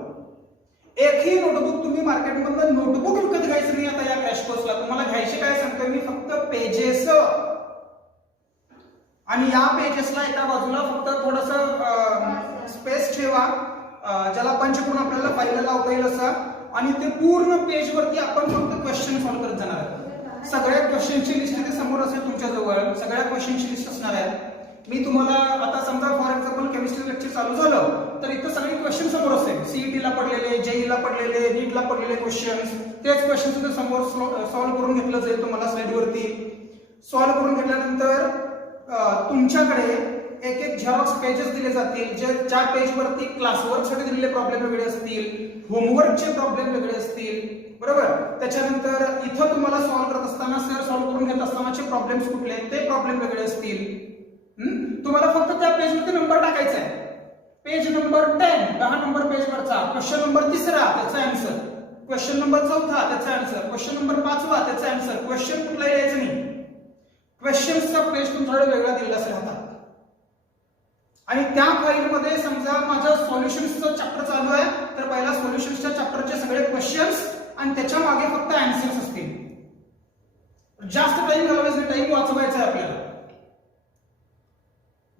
एकही नोटबुक तुम्ही मार्केटमधून नोटबुक विकत घ्यायचं नाही आता या क्रॅश कोर्सला. तुम्हाला घ्यायचे काय सांगतोय मी, फक्त पेजेस. आणि या पेजेसला एका बाजूला फक्त थोडस स्पेस ठेवा, ज्याला पंचकोन आपल्याला फाईलला लावता येईल असं. आणि ते पूर्ण पेज वरती आपण फक्त क्वेश्चन सॉल्व्ह करत जाणार आहोत. सगळ्या क्वेश्चनची लिस्ट इथे समोर असेल तुमच्या जवळ, सगळ्या क्वेश्चनची लिस्ट असणार आहे. मी तुम्हाला आता समजा फॉर एक्झाम्पल केमिस्ट्री लेक्चर चालू झालं तर इथं सगळे क्वेश्चन समोर असेल. सीईटीला पडलेले, जेईला पडलेले, नीटला पडलेले क्वेश्चन्स, तेच क्वेश्चन सुद्धा समोर सॉल्व्ह करून घेतलं जाईल तुम्हाला स्लाइडवरती. सॉल्व्ह करून घेतल्यानंतर तुमच्याकडे एक झेरॉक्स पेजेस दिले जातील, ज्या पेजवरती क्लासवर्कसाठी दिलेले प्रॉब्लेम वेगळे असतील, होमवर्कचे प्रॉब्लेम वेगळे असतील, बरोबर. त्याच्यानंतर इथं तुम्हाला सॉल्व्ह करत असताना, सर सॉल्व्ह करून घेत असतानाचे प्रॉब्लेम्स कुठले ते प्रॉब्लेम वेगळे असतील. तुम्हाला फक्त त्या पेजवरती नंबर टाकायचा आहे. पेज नंबर 10, 10 नंबर पेजवरचा क्वेश्चन नंबर 3 त्याचा आन्सर, क्वेश्चन नंबर 4 त्याचा आन्सर, क्वेश्चन नंबर 5 त्याचा आन्सर. क्वेश्चन कुठलाही यायचं नाही. क्वेश्चनचा पेज तुमच्याकडे वेगळा दिलेला असेल हातात. आणि त्या फाईलमध्ये समजा माझं सॉल्युशन्सचं चॅप्टर चालू आहे तर पहिला सॉल्युशन्सच्या चॅप्टरचे सगळे क्वेश्चन्स आणि त्याच्या मागे फक्त आन्सर्स असतील. जास्त टाइम घालवायचा, टाइम वाचवायचा आहे आपल्याला.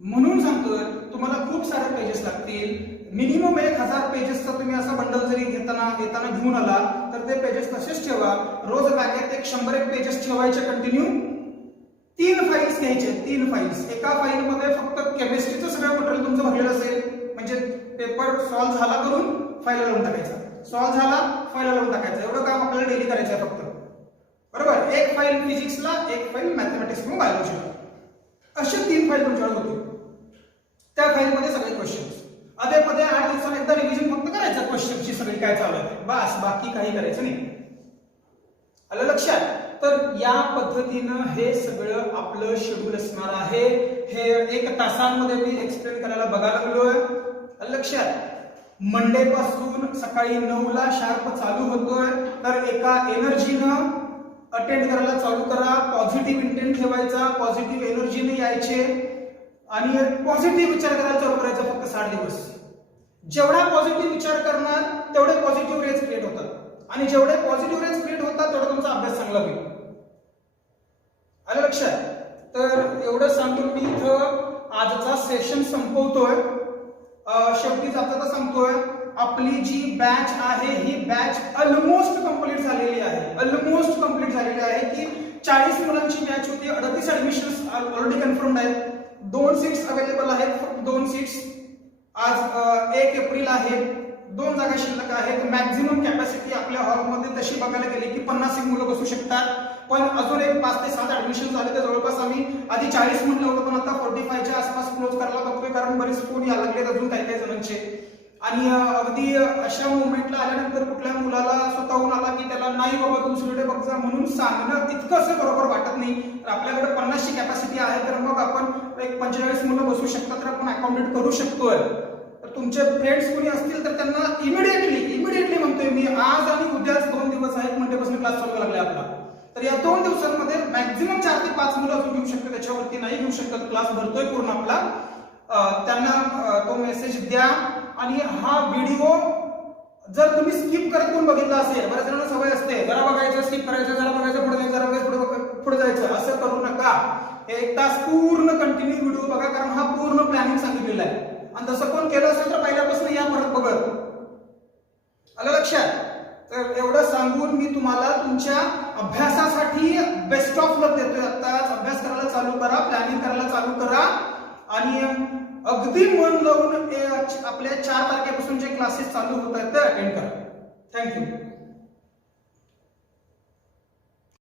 म्हणून सांगतोय तुम्हाला खूप सारे पेजेस लागतील. मिनिमम 1000 पेजेसचा तुम्ही असा बंडल जरी येताना घेऊन आला तर ते पेजेस तसेच ठेवा. रोज बॅगेत 100 पेजेस ठेवायचे कंटिन्यू. 3 फाईल्स घ्यायचे, 3 फाईल्स. एका फाईलमध्ये फक्त केमिस्ट्रीचं सगळं मटेरियल तुमचं भरलेलं असेल, म्हणजे पेपर सॉल्व्ह झाला करून फाईलला लावून टाकायचा, सॉल्व्ह झाला फाईलला लावून टाकायचं. एवढं काम आपल्याला डेली करायचं आहे फक्त, बरोबर. एक फाईल फिजिक्सला, एक फाईल मॅथमॅटिक्स किंवा बायोलॉजीला, असे 3 फाईल तुमच्याकडे होते. त्या फाईलमध्ये सगळे क्वेश्चन्स अदे पदे 8 दिवसांनी एकदा रिव्हिजन फक्त करायचं क्वेश्चनची सगळी काय चालू आहे बस, बाकी काही करायचं नाही. आलं लक्षात. तर या पद्धतीनं हे सगळं आपलं शेड्यूल असणार आहे. हे 1 तासांमध्ये मी एक्सप्लेन करायला बघायला लागलोय. लक्षात. मंडे पासून सकाळी 9 ला शार्प चालू होतोय. तर एका एनर्जीनं अटेंड करायला चालू करा. पॉझिटिव्ह इंटेंट ठेवायचा, पॉझिटिव्ह एनर्जीने यायचे आणि पॉझिटिव्ह विचार करायला चालू करायचा फक्त 60 दिवस. जेवढा पॉझिटिव्ह विचार करणार तेवढे पॉझिटिव्ह रेज क्रिएट होतात आणि जेवढे पॉझिटिव्ह रेज क्रिएट होतात तेवढा तुमचा अभ्यास चांगला होईल. आलं लक्षात. तर एवढं सांगून मी इथं आजचा सेशन संपवतोय. शेवटी जाता सांगतोय आपली जी बॅच आहे ही बॅच ऑलमोस्ट कंप्लीट झालेली आहे. ऑलमोस्ट कंप्लीट झालेली आहे की 40 मुलांची बॅच होती, 38 ऍडमिशन्स ऑलरेडी कन्फर्म्ड आहेत. 2 सीट्स अवेलेबल आहेत, फक्त 2 सीट्स. आज 1 एप्रिल आहे, 2 जागा शिल्लक आहेत. मॅक्झिमम कॅपॅसिटी आपल्या हॉलमध्ये तशी बघायला गेली की 50 मुलं बसू शकतात. पण अजून एक 5 ते 7 ऍडमिशन झाले तर जवळपास आम्ही आधी 40 म्हणलं होतं, पण आता 45च्या आसपास क्लोज करायला बघतोय, कारण बरेच फोन यायला लागलेत अजून काही जणांचे. आणि अगदी अशा मोमेंटला आल्यानंतर कुठल्या मुलाला स्वतःहून आला की त्याला नाही बाबा दुसरीकडे बघ जा म्हणून सांगणं इतकं असं बरोबर वाटत नाही. तर आपल्याकडे 50ची कॅपॅसिटी आहे, तर मग आपण एक 45 मुलं बसू शकतात, तर आपण अकॉमोडेट करू शकतोय. तर तुमचे फ्रेंड्स कोणी असतील तर त्यांना इमिडिएटली म्हणतोय मी, आज आणि उद्याच 2 दिवस आहेत, मंडेपासून क्लास चालू लागले आपला. तर या 2 दिवसांमध्ये मॅक्झिमम 4 ते 5 मुलं अजून घेऊ शकतात, त्याच्यावरती नाही घेऊ शकतात. क्लास भरतोय पूर्ण आपला. त्यांना तो मेसेज द्या. आणि हा व्हिडिओ जर तुम्ही स्किप करत कोण बघितला असेल, बऱ्याच जणांना सवय असते जरा बघायचं, स्किप करायचं, जरा बघायचं, पुढे जायचं, जरा बघायचं, पुढे जायचं, असं करू नका. 1 तास पूर्ण कंटिन्यू व्हिडिओ बघा, कारण हा पूर्ण प्लॅनिंग सांगितलेला आहे. आणि तसं कोण केलं असेल तर पहिल्यापासून या परत बघत. आलं लक्षात? तर एवढं सांगून मी तुम्हाला तुमच्या अभ्यासासाठी बेस्ट ऑफ लक देतोय. आत्ताच अभ्यास करायला चालू करा, प्लॅनिंग करायला चालू करा आणि अगदी मन लावून आपल्या 4 तारखेपासून जे क्लासेस चालू होत आहेत ते अटेंड करा. थँक्यू.